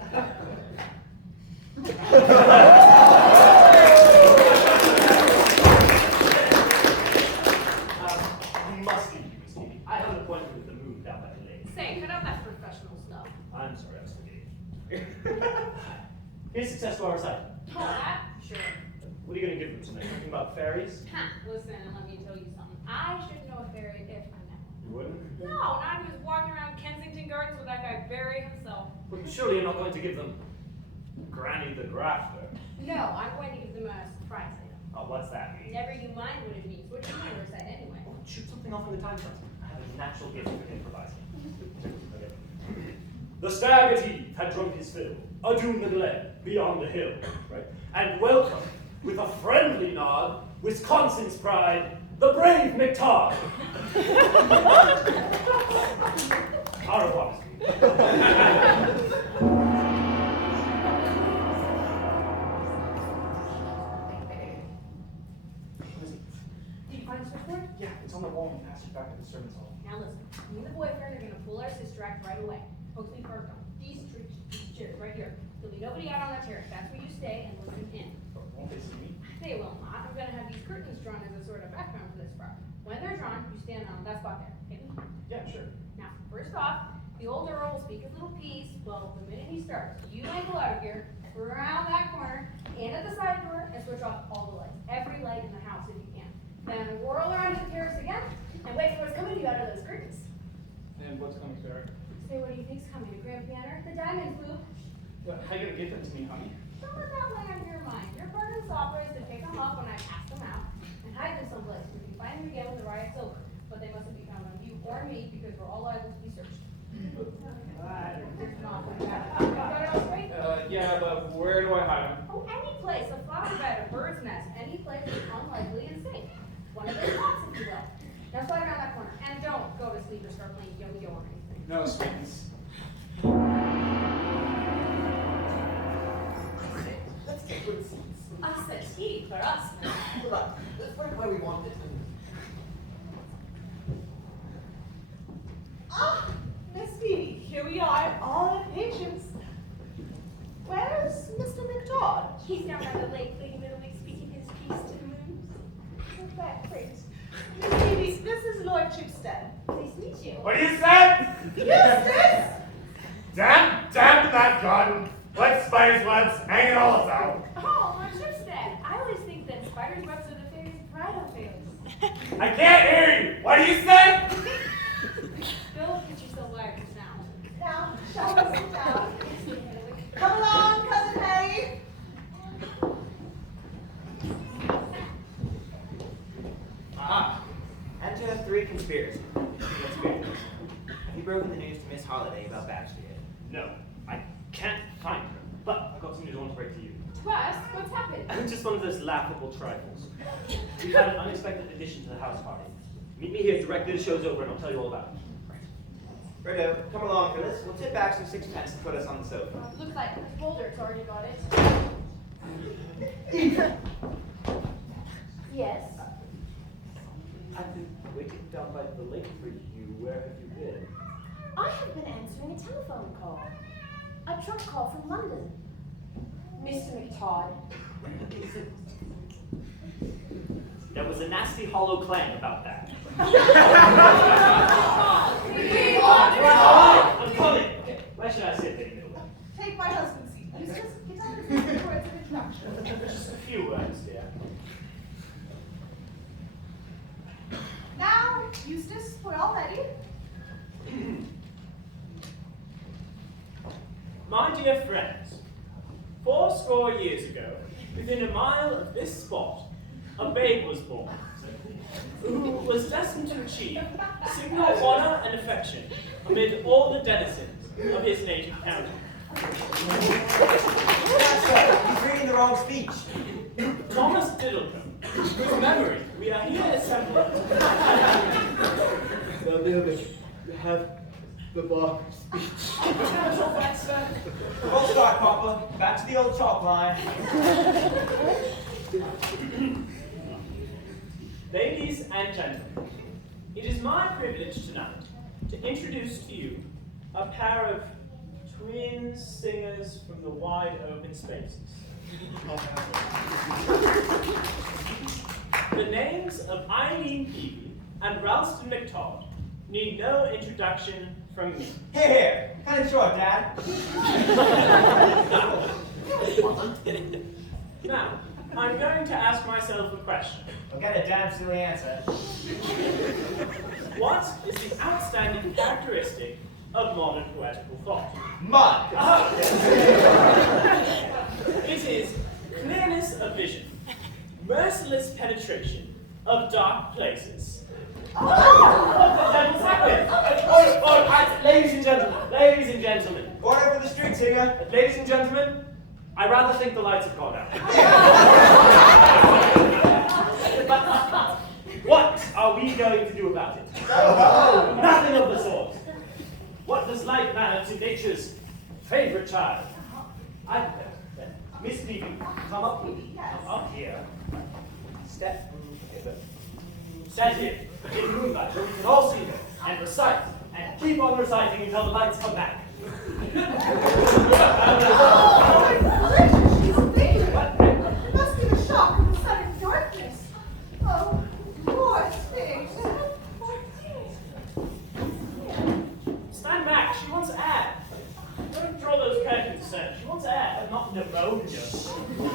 You must leave, Miss Phoebe. I have an appointment with the moon down by the lake. Say, cut out that professional stuff. I'm sorry, I was forgetting. Here's success to our recital. Oh, that? Sure. What are you going to give them tonight? Something about fairies? Huh. Listen, let me tell you something. I should know a fairy if I met one. You wouldn't? No, not if he was walking around Kensington Gardens with that guy Barry himself. Well, surely you're not going to give them Granny the Grafter. No, I'm going to give them a surprise item. Oh, what's that mean? Never you mind what it means. What do you never said anyway? Oh, shoot something off in the time zone. I have a natural gift for improvising. Okay. The stag at eve had drunk his fill, adune the glen, beyond the hill, right? And welcome, with a friendly nod, Wisconsin's pride, the brave McTodd. Au revoir. Did you find the switchboard? Yeah, it's on the wall and passed it back to the servants' hall. Now listen, me and the boyfriend are gonna pull our sister act right away. Hopefully parked on these chairs right here. There'll be nobody out on that terrace. That's where you stay and listen in. But won't they see me? They will not. I'm gonna have these curtains drawn as a sort of background for this part. When they're drawn, you stand on that spot there. Okay? Yeah, sure. Now, first off, the old Earl will speak his little piece. Well, the minute he starts, you angle out of here, around that corner, in at the side door, and switch off all the lights. Every light in the house if you can. Then whirl around to the terrace again, and wait for what's coming to you out of those curtains. And what's coming, Barry? Say, what do you think's coming? A grand piano? The diamond flute? How you gonna give them to me, honey? Don't let that lay on your mind. Your part of this opera is to pick them up when I pass them out, and hide them someplace where you can find them again when the riot's over. But they mustn't be found on you or me, because we're all liable to be searched. Yeah, but where do I hide them? Oh, any place, a flower bed, a bird's nest, any place that's unlikely and safe. One of those spots, if you will. Now slide around that corner, and don't go to sleep or start playing yo-yo or anything. No, sweetness. Let's get good seats. A settee for us now. Right, let's put it where we want it. Ah, Miss Phoebe, here we are, all impatience. Where's Mr. McDonald? He's down by the lake, Lady Middlewick, speaking his piece to the moon. Isn't that great? Miss Phoebe, this is Lord Chipstead. Nice to meet you. What do you say? Eustace! Damn that garden. What spider's webs hanging all about. Oh, Lord Chipstead. I always think that spiders' webs are the fairies' bridal veils. I can't hear you. What do you say? Go get yourself wires now. Now, shall we sit down? Come along, Cousin Harry. Enter 3 conspiracy. Let's go. Have you broken the news to Miss Holiday about Baxter yet? No, I can't find her. But I've got some news I want to break to you. To us, what's happened? Just one of those laughable trifles. We've had an unexpected addition to the house party. Meet me here directly the show's over and I'll tell you all about it. Righto, come along, Phyllis. We'll tip Baxter 6 pence to put us on the sofa. Looks like Boulder's already got it. Yes. I've been waiting down by the lake for you. Where have you been? I have been answering a telephone call. A truck call from London. Mr. McTodd. There was a nasty hollow clang about that. I'm coming! Okay, where should I sit, Lady Middlewick? Take my husband's seat. Eustace, get out of here with words of introduction. Just a few words, dear. Now, Eustace, we're all ready. My dear friends, 80 years ago, within a mile of this spot, a babe was born, who was destined to achieve signal honor and affection amid all the denizens of his native county. He's reading the wrong speech. Thomas Diddlecombe, whose memory we are here assembled. Now, Neil, you have the bar speech. Full start, Papa. Back to the old chalk line. Ladies and gentlemen, it is my privilege tonight to introduce to you a pair of twin singers from the wide open spaces. The names of Eileen Peavy and Ralston McTodd need no introduction from me. Here. Cut it short, Dad. Now, I'm going to ask myself a question. We'll get a damn silly answer. What is the outstanding characteristic of modern poetical thought? Mud. It is clearness of vision, merciless penetration of dark places. Ladies and gentlemen, Order for the street singer. ladies and gentlemen, I rather think the lights have gone out. What are we going to do about it? Nothing of the sort. What does light matter to nature's favorite child? I propose that Miss Peavy, come up here. Step hither. Stand here in moonlight where we can all see her and recite and keep on reciting until the lights come back. It must be the shock of the sudden darkness. Oh, poor thing. Stand back, she wants air. Don't draw those curtains, sir. She wants air, but not pneumonia. I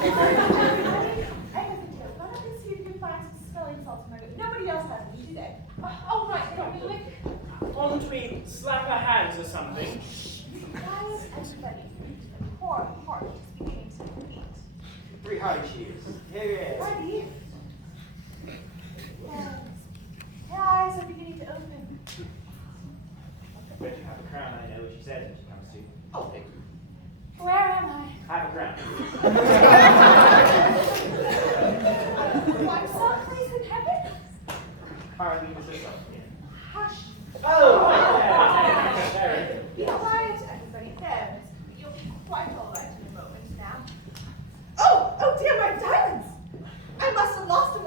have a deal. Go up and see if you can find some smelling salts in my room. Nobody else has any, do they? Oh, right, Middlewick. Why don't we slap our hands or something? Quiet and steady. Poor heart is beginning to beat. 3 hearty cheers. Here. Ready? Yes. Her eyes are beginning to open. Bet you have a crown. I know what she says when she comes to. Oh, thank you. Where am I? Have a crown. Like someplace in heaven? Harley, this is up. Hush. Oh! Be quiet, everybody. There, you'll be quite all right in a moment now. Oh, dear, my diamonds! I must have lost them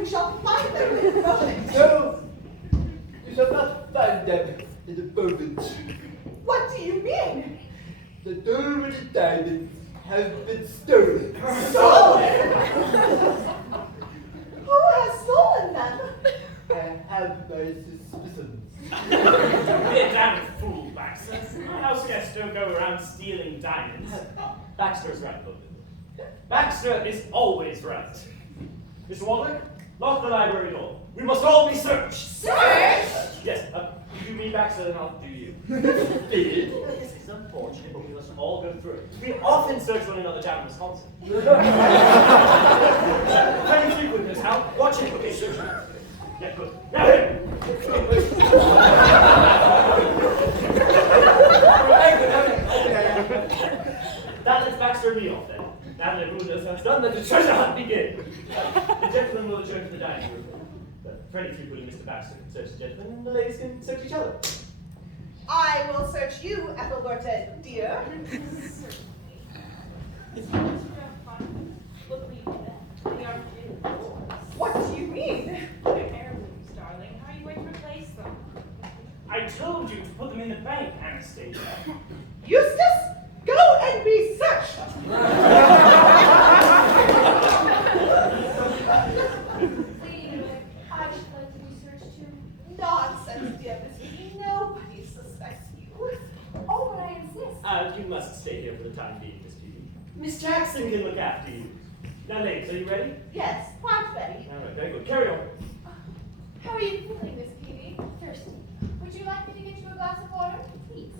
we shall find them in the moment. No, you shall not find them in the moment. What do you mean? The dormant diamonds have been stolen. Stolen? Who has stolen them? I have my suspicions. Don't be a damn fool, Baxter. House guests don't go around stealing diamonds. Baxter's right, Logan. Baxter is always right. Mr. Waldwick, lock the library door. We must all be searched. Searched? Yes, you do me, Baxter, then I'll do you. This is unfortunate, but we must all go through it. We often search one another down in Wisconsin. Very frequent, Miss Hal. Watch it. Okay, search. Yeah, good. Now him! That lets Baxter and me off then. Now that everyone knows that's done, let the treasure hunt begin. The gentlemen will adjourn to the dining room. Freddie frequently Mr. Baxter can search the gentlemen, and the ladies can search each other. I will search you, Ethelberta, dear. What do you mean? They're heirlooms, darling. How are you going to replace them? I told you to put them in the bank, Anastasia. Eustace, go and be searched. I should like to be searched too. Nonsense, dear Miss Vicky. Nobody suspects you. Oh, but I insist. You must stay here for the time being, Miss Peavy. Miss Jackson can look after you. Now, ladies, are you ready? Yes, quite ready. All right, very good. Carry on. How are you feeling, Miss Peavy? Thirsty. Would you like me to get you a glass of water? Please.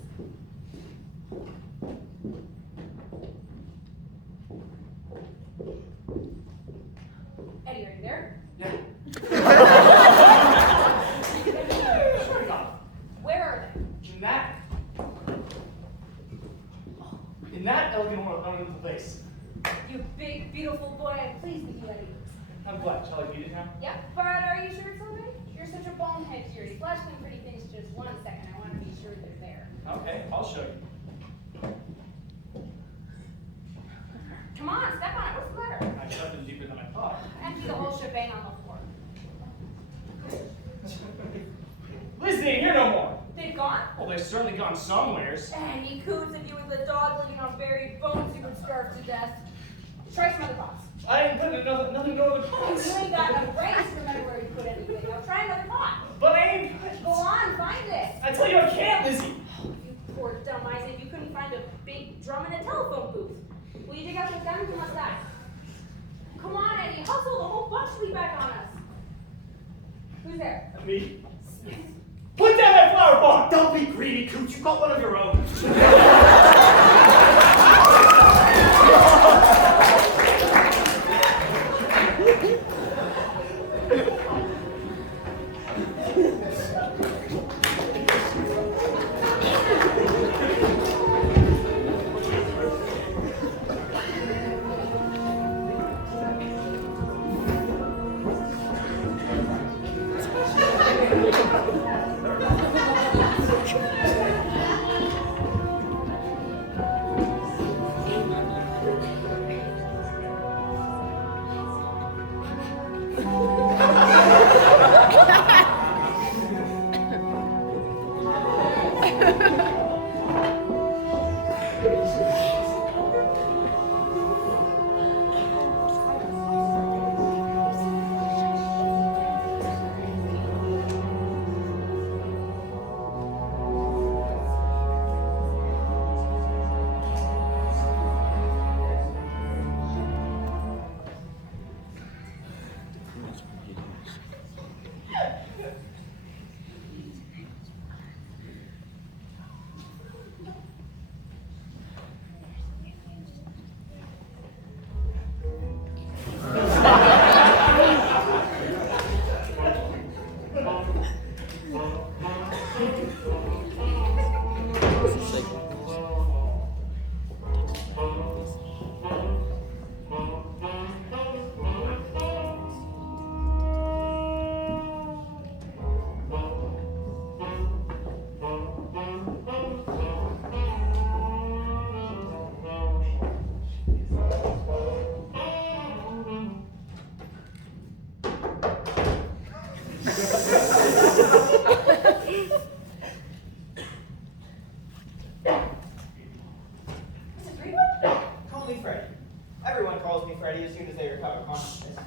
Eddie, are you there? Yeah. Sure, God. Where are they? In that elegant ornamental place. You big, beautiful boy, I'm pleased with you, Eddie. I'm glad. Shall I beat it now? Yep, but are you sure it's okay? You're such a bonehead here. You flash them pretty things just 1 second. I want to be sure they're there. Okay, I'll show you. Come on, step on it. What's the matter? I shoved them deeper than I thought. Empty the whole shebang on the floor. Lizzie, here no more. They've gone? Well, they've certainly gone somewheres. Any coots, if you was a dog living on buried bones, you would starve to death. Try some other pots. I ain't putting nothing no other You pots. ain't got enough brains to remember where you put anything. Now try another pot. But I ain't. Go on, find it. I tell you I can't, Lizzie. You poor dumb eyes, if you couldn't find a big drum in a telephone booth. Will you dig out those guns and what's that? Come on, Eddie, hustle, the whole bunch will be back on us. Who's there? Me. Put down that flower pot! Don't be greedy, Cooch. You've got one of your own. Freddie as soon as they recover consciousness.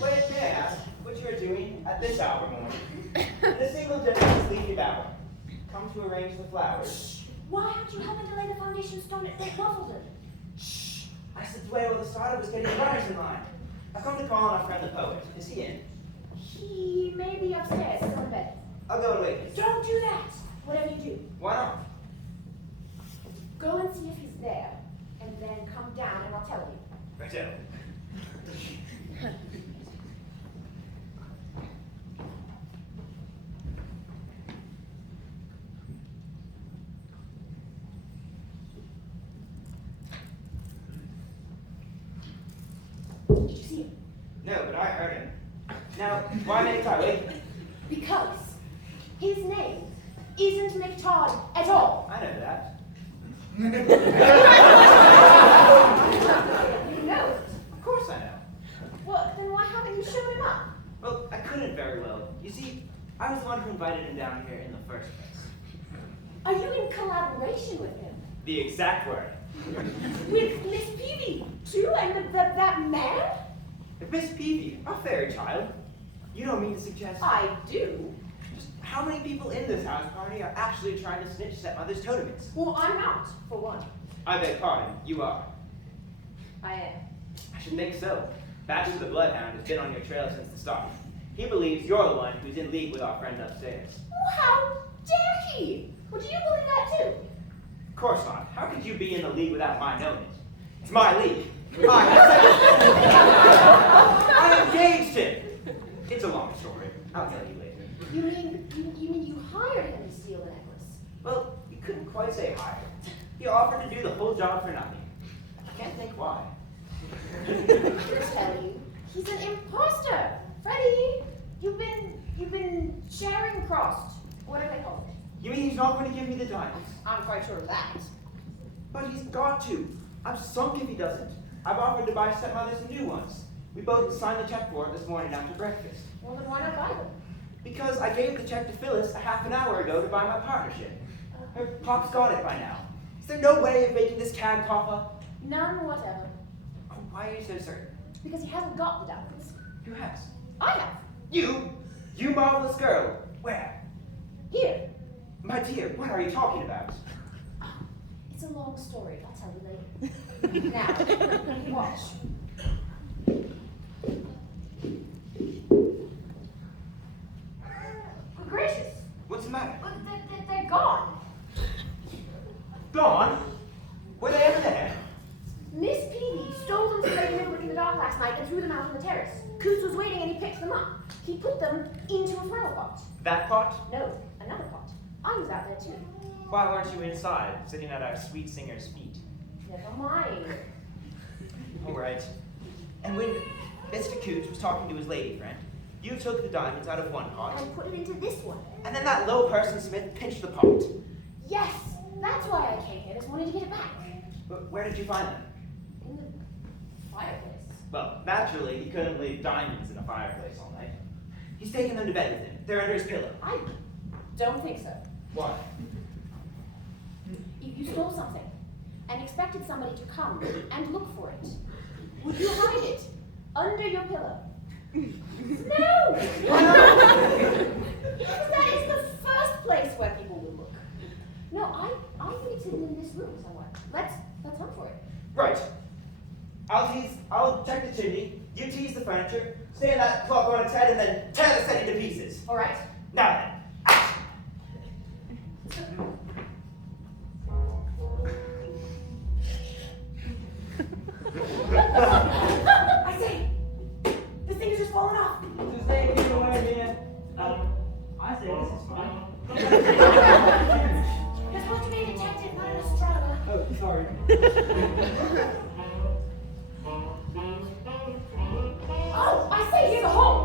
Wait, may I ask what you are doing at this hour morning? In a single gentleman's leafy bower. Come to arrange the flowers. Why aren't you helping to lay the foundation stone at St. Ruffleton? Shh! I slipped away while the starter was getting the runners in line. I've come to call on our friend the poet. Is he in? He may be upstairs, still in bed. I'll go and wait. Don't do that! Whatever you do, Why not? go and see if he's there, and then come down and I'll tell you. Righto. Did you see him? No, but I heard him. Now, why make I wait? Because his name isn't McTodd at all. I know that. You know it. Of course I know. Well, then why haven't you shown him up? Well, I couldn't very well. You see, I was the one who invited him down here in the first place. Are you in collaboration with him? The exact word. With Miss Peavy, too, and that man? If Miss Peavy, a fairy child, you don't mean to suggest... I do. Just how many people in this house party are actually trying to snitch stepmother's totems? Well, I'm not, for one. I beg pardon, you are. I am. I should think so. Baxter the Bloodhound has been on your trail since the start. He believes you're the one who's in league with our friend upstairs. Well, how dare he? Well, do you believe that too? Of course not. How could you be in the league without my knowing it? It's my league. I engaged him. It's a long story. I'll tell you later. You mean you hired him to steal the necklace? Well, you couldn't quite say hired. He offered to do the whole job for nothing. I can't think why. I tell you, he's an imposter. Freddie, you've been Charing Crossed. What do they call it? You mean he's not going to give me the diamonds? I'm quite sure of that. But he's got to. I'm sunk if he doesn't. I've offered to buy stepmother some new ones. We both signed the check for it this morning after breakfast. Well, then why not buy them? Because I gave the check to Phyllis a half an hour ago to buy my partnership. Her pop's got it by now. Is there no way of making this cad cough up? None whatever. Oh, why are you so certain? Because he hasn't got the diamonds. Who has? I have. You? You marvelous girl. Where? Here. My dear, what are you talking about? It's a long story. I'll tell you later. Now, watch. Good gracious. What's the matter? But they're gone. Gone? Were they ever there? Miss Peavy stole them from Lady Midwood in the dark last night and threw them out on the terrace. Coots was waiting and he picked them up. He put them into a flower pot. That pot? No, another pot. I was out there too. Why weren't you inside, sitting at our sweet singer's feet? Never mind. All right. And when Mr. Coots was talking to his lady friend, you took the diamonds out of one pot. And put it into this one. And then that low person Smith pinched the pot. Yes, that's why I came here this morning to get it back. But where did you find them? In the fireplace. Well, naturally, he couldn't leave diamonds in a fireplace all night. He's taken them to bed with him. They're under his pillow. I don't think so. Why? If you stole something and expected somebody to come and look for it, would you hide it under your pillow? No! Why not? Because that is the first place where people will look. No, I think it's hidden in this room somewhere. Let's hunt for it. Right. I'll check the chimney, you tease the furniture, stand that clock on its head, and then tear the set into pieces. All right. Now then. I say, this thing is just falling off. Just take it away, man. I say this is fine. You're supposed to be a detective, not an astronomer. Oh, sorry. Oh, I say, here's a hole.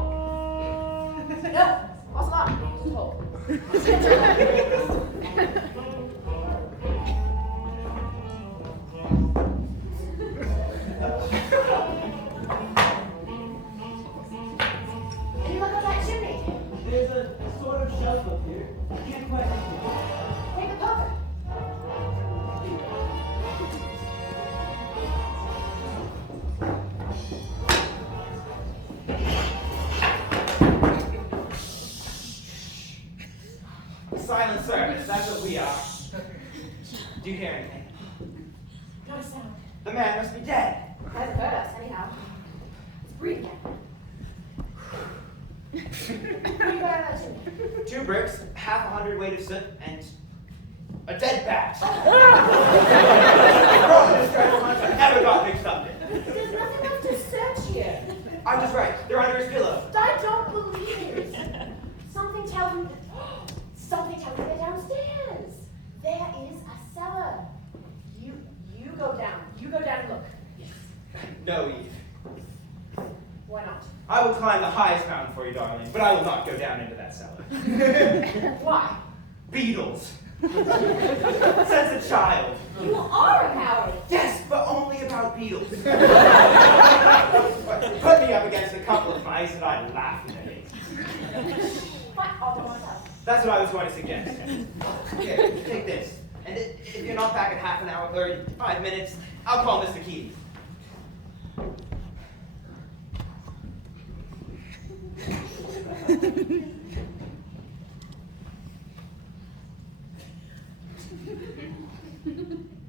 No, false alarm. Two hole. And look at that chimney. There's a sort of shelf up here. I can't quite reach it. Take the poker. we are. Do you hear anything? Not a sound. The man must be dead. Hasn't hurt us, anyhow. It's breathing again. What do you got out of that 2 bricks, half a hundredweight of soot, and a dead bat. This treasure hunt I never got mixed up in. There's nothing left to search here. I was right. They're under his pillow. I don't believe it. Something tells me they're downstairs. There is a cellar. You go down. You go down and look. No, Eve. Why not? I will climb the highest mountain for you, darling, but I will not go down into that cellar. Why? Beetles. Since a child. You are a coward. Yes, but only about beetles. Put me up against a couple of mice and I'd laugh in the face. But I'll go myself. That's what I was going to suggest. Here, take this. And if you're not back in half an hour or 5 minutes, I'll call Mr. Keys.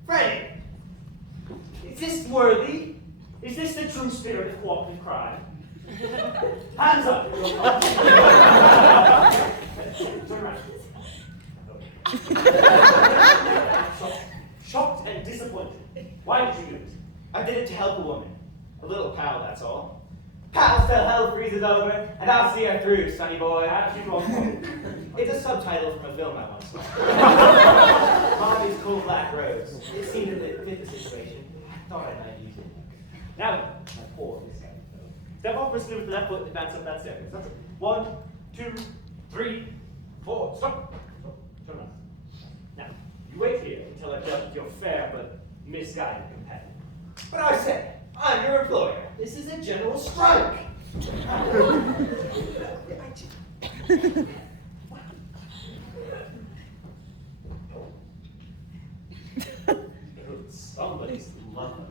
Freddie! Is this worthy? Is this the true spirit of cooperative crime? Hands up! Turn around. Shocked and disappointed. Why did you do it? I did it to help a woman. A little pal, that's all. Pals till hell freezes over, and I'll see her through, sonny boy. It's a subtitle from a film I once saw. Mommy's Cool Black Rose. It seemed to fit the situation. I thought I might use it. Now, my poor Miss Sally. Step off briskly with the left foot and advance up that staircase. That's it. 1, 2, 3, 4. Stop. Turn around. Now, you wait here until I've dealt with your fair but misguided companion. But I said, I'm your employer. This is a general strike. Somebody's mother.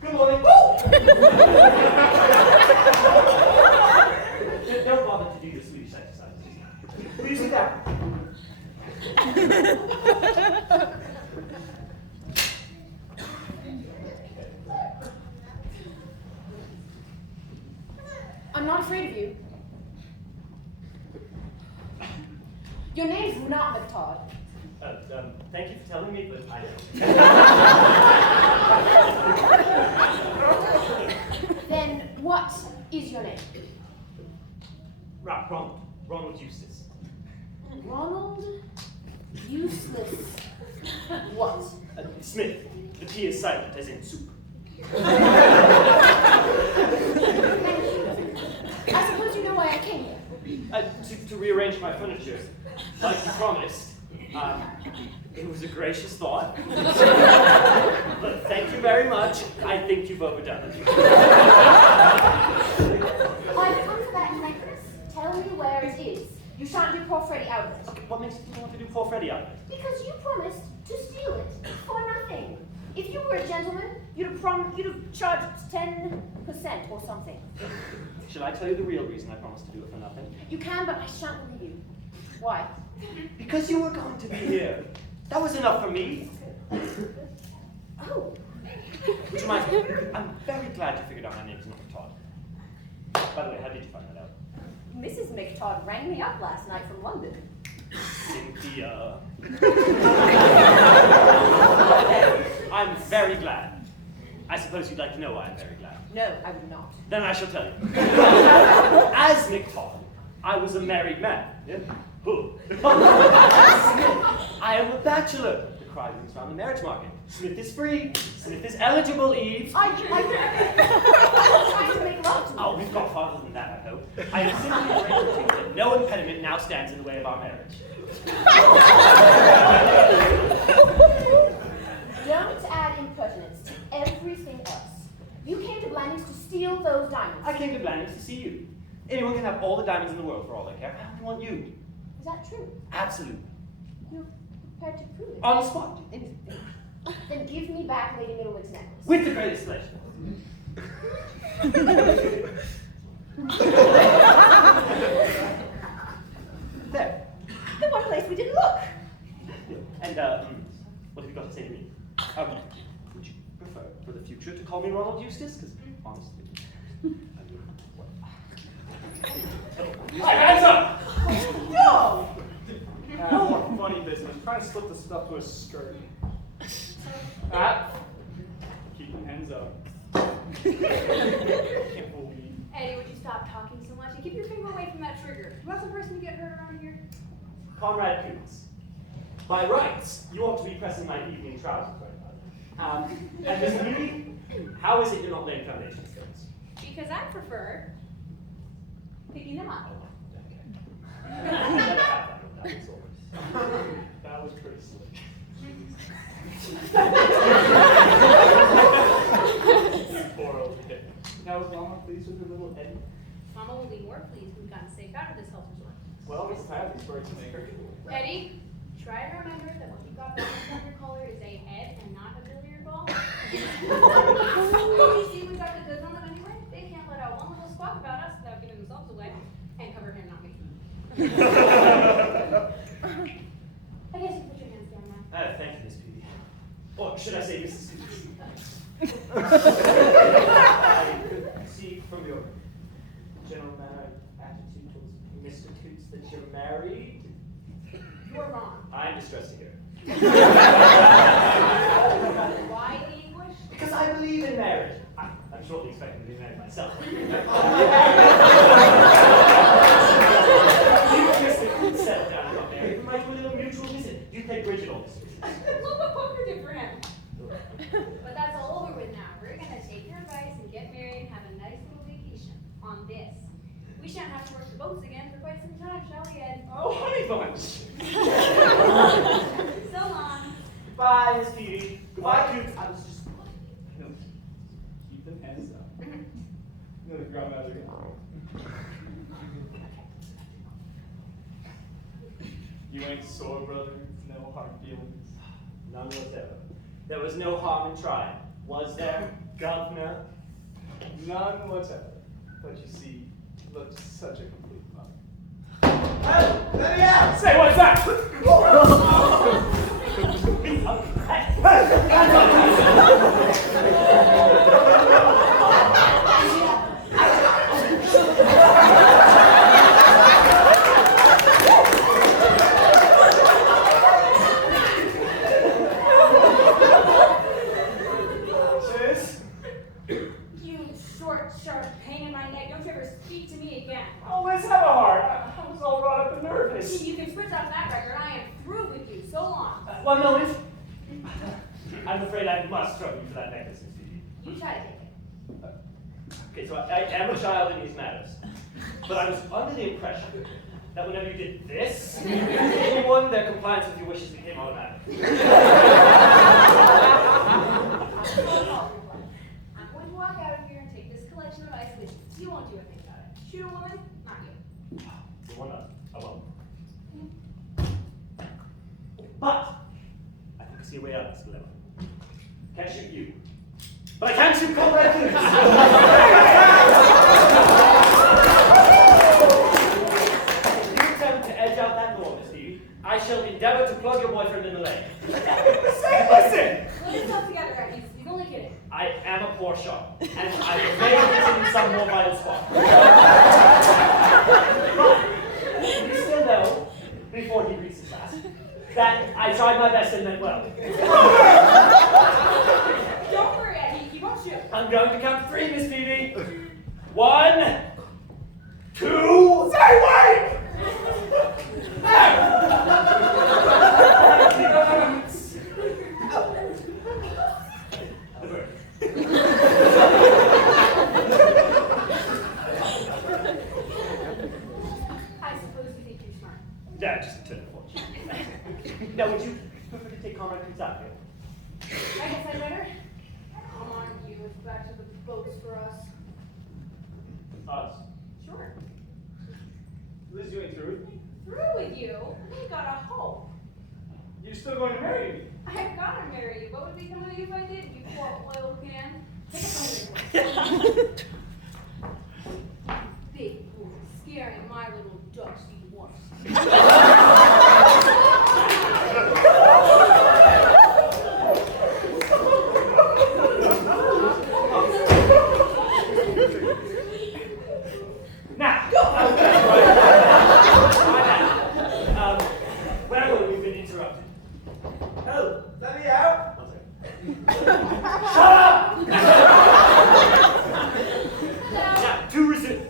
Good morning. Don't bother to do the Swedish exercises. Will you sit down? I'm not afraid of you. Your name's not McTodd. Thank you for telling me, but I don't. Then what is your name? Ronald. Ronald Eustace. Ronald Useless. What? Smith. The T is silent, as in soup. I suppose you know why I came here. To rearrange my furniture, like you promised. It was a gracious thought. But thank you very much. I think you've overdone it. I've come for that necklace. Tell me where it is. You shan't do poor Freddie out of it. Okay, what makes you want to do poor Freddie out of it? Because you promised to steal it for nothing. If you were a gentleman, you'd have charged 10% or something. Shall I tell you the real reason I promised to do it for nothing? You can, but I shan't believe you. Why? Because you were going to be here. That was enough for me. Oh. Would you mind? I'm very glad you figured out my name's not Todd. By the way, how did you find that out? Mrs. McTodd rang me up last night from London. Cynthia. I'm very glad. I suppose you'd like to know why I'm very glad. No, I would not. Then I shall tell you. As McTodd, I was a married man. Yeah? Who? I am a bachelor. The cry rings round the marriage market. Smith is free. Smith is eligible, Eve. I'm trying to make love to you. Oh, we've got farther than that, I hope. I am simply afraid to think that no impediment now stands in the way of our marriage. Don't add impertinence to everything else. You came to Blandings to steal those diamonds. I came to Blandings to see you. Anyone can have all the diamonds in the world for all I care. I only want you. Is that true? Absolutely. You're prepared to prove it? On the spot. Anything. Then give me back Lady Middlewick's necklace. With the greatest pleasure. There. The one place we didn't look. And, what have you got to say to me? Would you prefer for the future to call me Ronald Eustace? Because, honestly, Hey, hands up! No! More funny business. Trying to slip the stuff to his skirt. Keep your hands up. Can't believe. Eddie, would you stop talking so much and keep your finger away from that trigger? You want some person to get hurt around here? Conrad Coots. By rights, you ought to be pressing my evening trousers right now. And Miss Moody, how is it you're not laying foundation stones? Because I prefer picking them up. That was pretty slick. Poor old kid. Now is Mama pleased with her little Eddie? Mama will be more pleased when we've gotten safe out of this health resort. Well, Miss Hadley's for it to make her. Eddie, try to remember that what you've got back on your collar is a head and not a billiard ball. You see, we've got the goods on them anyway. They can't let out one little squawk about us without giving themselves away. And cover him, not me. I guess you put your hands down now. Thank you, Miss Peavy. Or should I say, Mrs. Coots? I could see from your general manner and attitude towards Mr. Coots that you're married. You're wrong. I'm distressed to hear. Why the English? Because I believe in marriage. I'm shortly expecting to be married myself. Settle down and got married. We might do a little mutual visit. You play bridge and all this. Look what poker did for him. But that's all over with now. We're gonna take your advice and get married and have a nice little vacation on this. We shan't have to work the boats again for quite some time, shall we, Ed? Oh, honey bunch. So long. Goodbye, Miss Peavy. Goodbye, Coots. I was just... No. Keep them hands up. No, the grandmother. You ain't sore, brother. No hard feelings. None whatever. There was no harm in trying. Was there, Governor? None whatever. But you see, you looked such a complete mother. Hey, let me out! Say what's that? Sis? You short, sharp pain in my neck. Don't you ever speak to me again. Oh, let's have a heart. I was all wrought up and nervous. You can switch off that record. I am through with you. So long. One moment. I'm afraid I must trouble you for that necklace, Miss Peavy. You try to take it. Okay, so I am a child in these matters. But I was under the impression that whenever you did this, anyone, their compliance with your wishes became automatic. I'm going to walk out of here and take this collection of ice with you. You won't do a thing about it. Shoot a woman, not you. You want not? I won't. But I think I see a way out of this dilemma. Can't shoot you. But I can shoot Conrad Coots! If you attempt to edge out that door, Miss Peavy, I shall endeavor to plug your boyfriend in the leg. Say, listen! Pull yourself together, Ed. He's only kidding. I am a poor shot, and I may in some more vital spot. But you still know, before he reads his last, that I tried my best and meant well. Don't worry, Ed. He won't shoot. I'm going to count 3, Miss Phoebe. 1, 2. Say, wait! I suppose you think you're smart. Yeah, just a turn of fortune. Now, would you prefer to take Conrad Coots out here? I guess I'd better. Come on, you. It's back to the boats for us. Us? Sure. Liz, you ain't through with me? Through with you? We got a hope. You're still going to marry me? I've got to marry you. What would become of you if I did, you poor oil can? Take a phone. dogs eat dwarfs. Now, where were we been interrupted? Oh, Let me out. shut up! Now, to resume.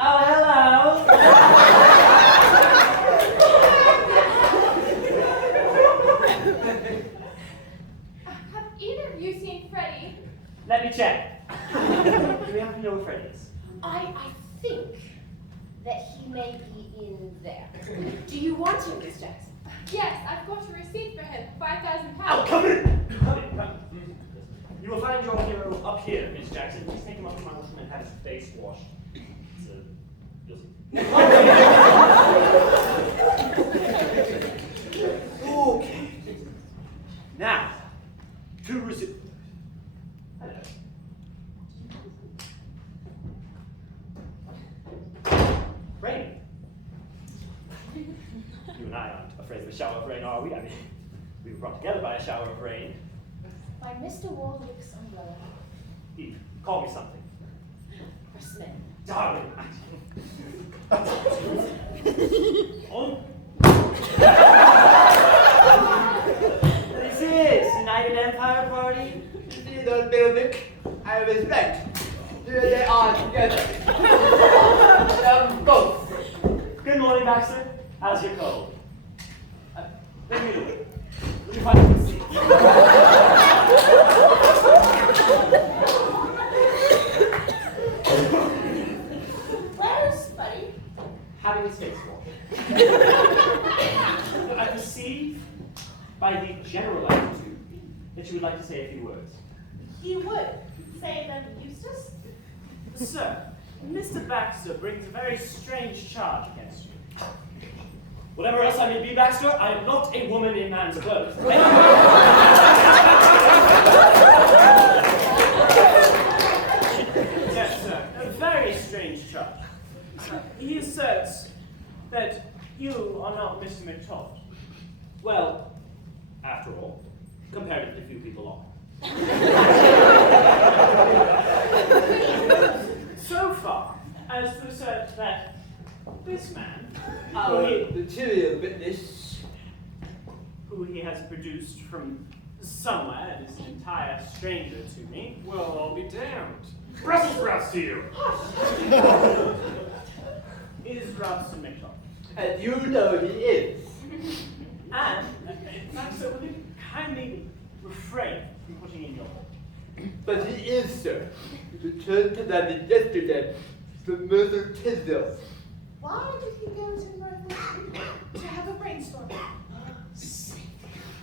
Oh, hello. Have either of you seen Freddie? Let me check. Do we happen to know where Fred is? I think that he may be in there. Do you want him, Miss Jackson? Yes, I've got a receipt for him, £5,000. Oh, come in! Come in, come in. You will find your hero up here, Miss Jackson. Please take him up to my washroom and have his face washed. Okay. Now, to resume. Hello. Rain. You and I aren't afraid of a shower of rain, are we? I mean, we were brought together by a shower of rain. By Mr. Waldwick's umbrella. Eve, call me something. For Smith. Darling. Oh. This is United Empire Party. See those Bilvic? I respect. Here they are together. Them both. Good morning, Baxter. How's your cold? Let me do it. Let me find a good seat. Where's Buddy? Having his face washed. I perceive by the general attitude that you would like to say a few words. He would say them, Eustace. Sir, Mr. Baxter brings a very strange charge against you. Whatever else I may be, Baxter, I am not a woman in man's clothes. Yes, sir, a very strange charge. He asserts that you are not Mr. McTodd. Well, after all, comparatively few people are. So far as to assert that this man, Material witness. who he has produced from somewhere and is an entire stranger to me, Well, I'll be damned. Brussels sprouts to you. is Robson McTodd. And you know he is. And, in fact, so will you kindly refrain from putting in your vote? But he is, sir. He returned to London yesterday from Merthyr Tydfil. Why did he go to Northern to have a brainstorm?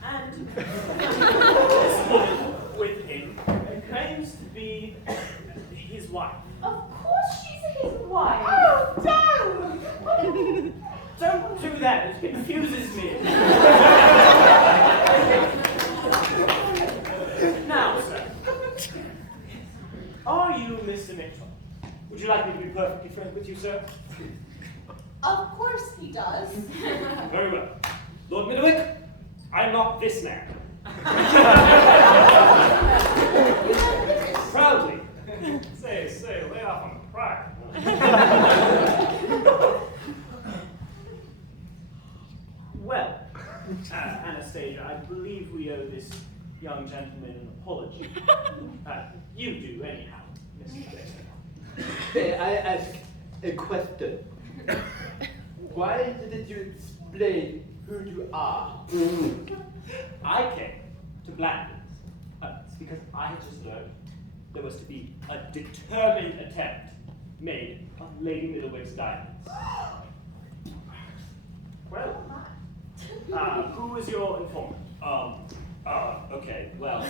And this woman with him claims to be his wife. Of course she's his wife. Oh, no! Don't do that, it confuses me. Now, sir, are you Mr. Mitchell? Would you like me to be perfectly frank with you, sir? Of course he does. Very well. Lord Middlewick, I'm not this man. Proudly. Say, lay off on the pride. Well, Anastasia, I believe we owe this young gentleman an apology. You do, anyhow, Mr. Jackson. May I ask a question? Why didn't you explain who you are? I came to Blandings. It's because I had just learned there was to be a determined attempt made on Lady Middlewick's diamonds. Well, who was your informant? Okay, well,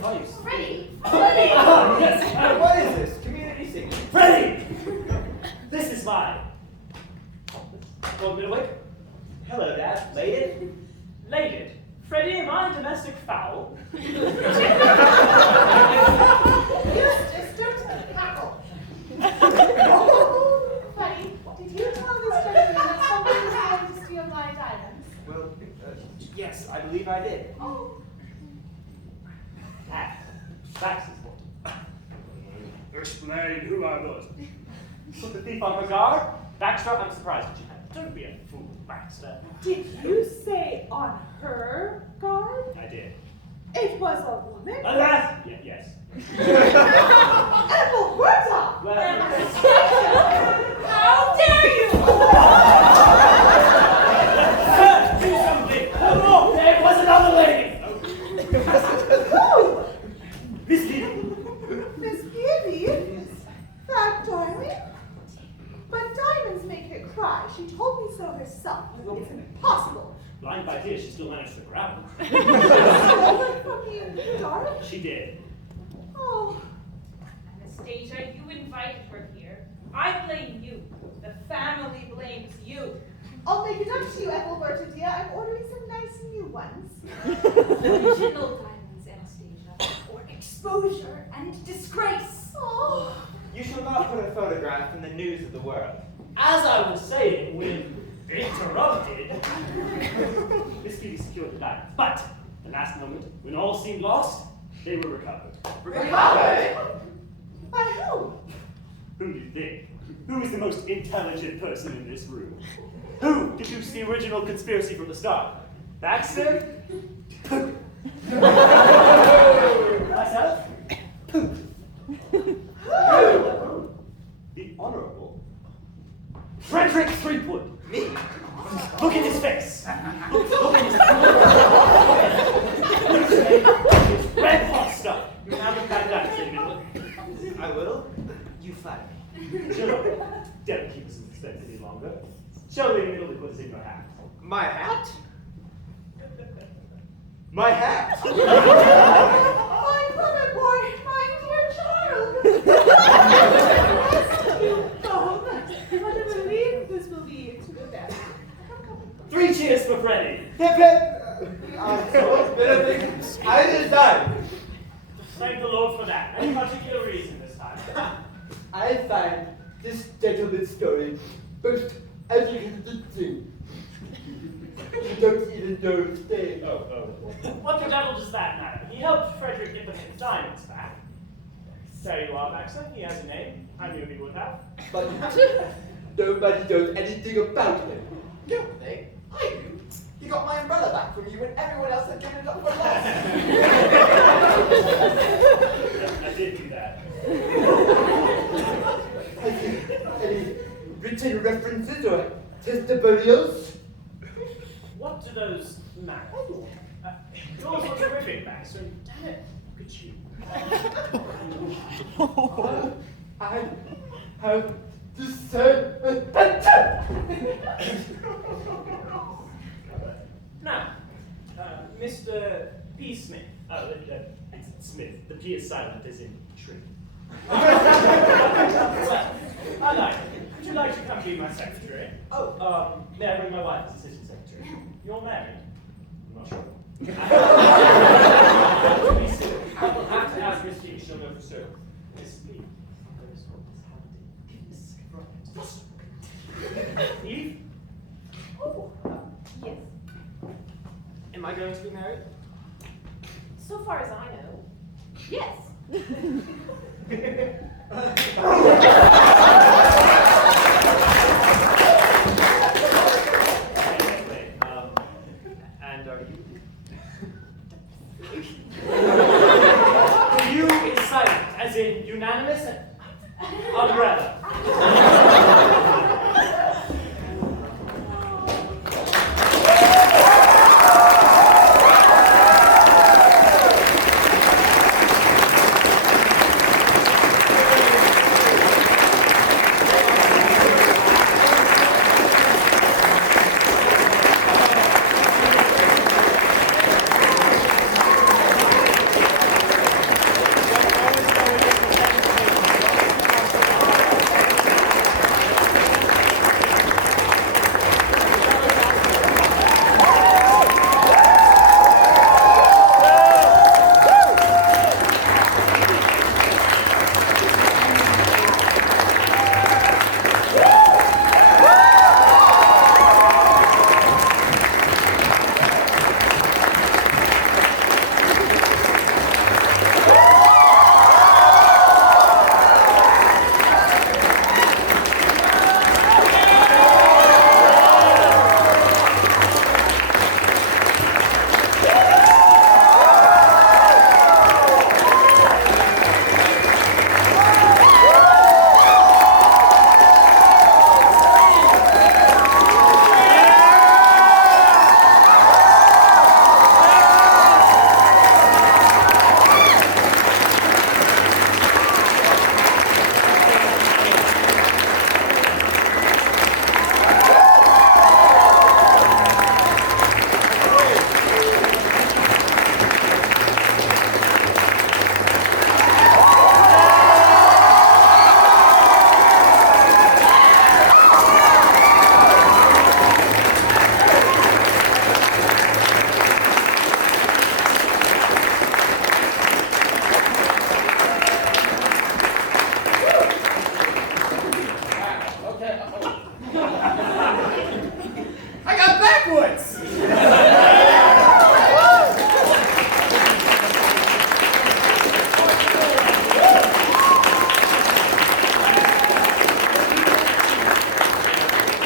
funny. Freddie! Yes, What is this? Community singing? Freddie! This is mine. Lord Middlewick? Hello, Dad. Late? Lady, Freddie, am I a domestic fowl? Eustace, don't cackle. believe I did. Oh, That's important. Explain who I was. Put the thief on her guard? Baxter, I'm surprised at you. Don't be a fool, Baxter. did you say on her guard? I did. It was a woman? Alas! Yes. Anastasia! Well, How dare you! do something! Oh, there was another lady! Who? Miss Giddy. Miss Giddy? That darling? But diamonds make her cry. She told me so herself. It's impossible. Blind by tears, she still managed to grab him. Stolen from you, darling? She did. Oh, Anastasia, you invited her here. I blame you. The family blames you. I'll make it up to you, Ethelberta dear. I'm ordering some nice new ones. Original diamonds, Anastasia, or exposure and disgrace. Oh, You shall not put a photograph in the news of the world. As I was saying when interrupted, Miss Giddy secured the diamonds. But, at the last moment, when all seemed lost, they were recovered. Recovered? by whom? Who do you think? Who is the most intelligent person in this room? Who deduced the original conspiracy from the start? Baxter? Myself? Who? The Honorable Frederick Threepwood. Me? Look at his face. Look at his red hot stuff. You now look back down, Mr. Middle. I will. You flatter me. Sure. Don't keep us in suspense any longer. Show me the middle what is in your hat. My hat? My hat? My brother boy, my dear child. You both. What a relief this will be to the best. 3 cheers for Freddie. Hip hip! I design. Thank the Lord for that. Any particular reason this time? I find this gentleman's story most convincing. You don't even know his name. What the devil does that matter? He helped Frederick get the diamonds back. There you are, Baxter. He has a name. I knew he would have. But nobody knows anything about him. Don't they? I do. He got my umbrella back from you when everyone else had given it up for lost. I did do that. Any written references or testimonials? What do those matter? Yours were terrific, Baxter. Damn it. Look at you. I have to say Now, Mr. P. Smith. Oh, it's Smith. The P is silent, as in tree. Well, I like it. Would you like to come be my secretary? Oh, may I bring my wife as assistant secretary? You're married? I'm not sure. To be sure, I will have to ask Miss P. She'll know for sure. Miss P. Eve? Oh, yes. Am I going to be married? So far as I know, yes. And are you? You is silent, as in unanimous and umbrella. woods.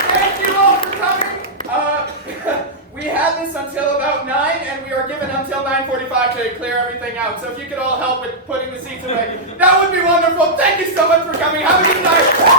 Thank you all for coming. We had this until about 9, and we are given until 9:45 to clear everything out. So if you could all help with putting the seats away, that would be wonderful. Thank you so much for coming. Have a good night.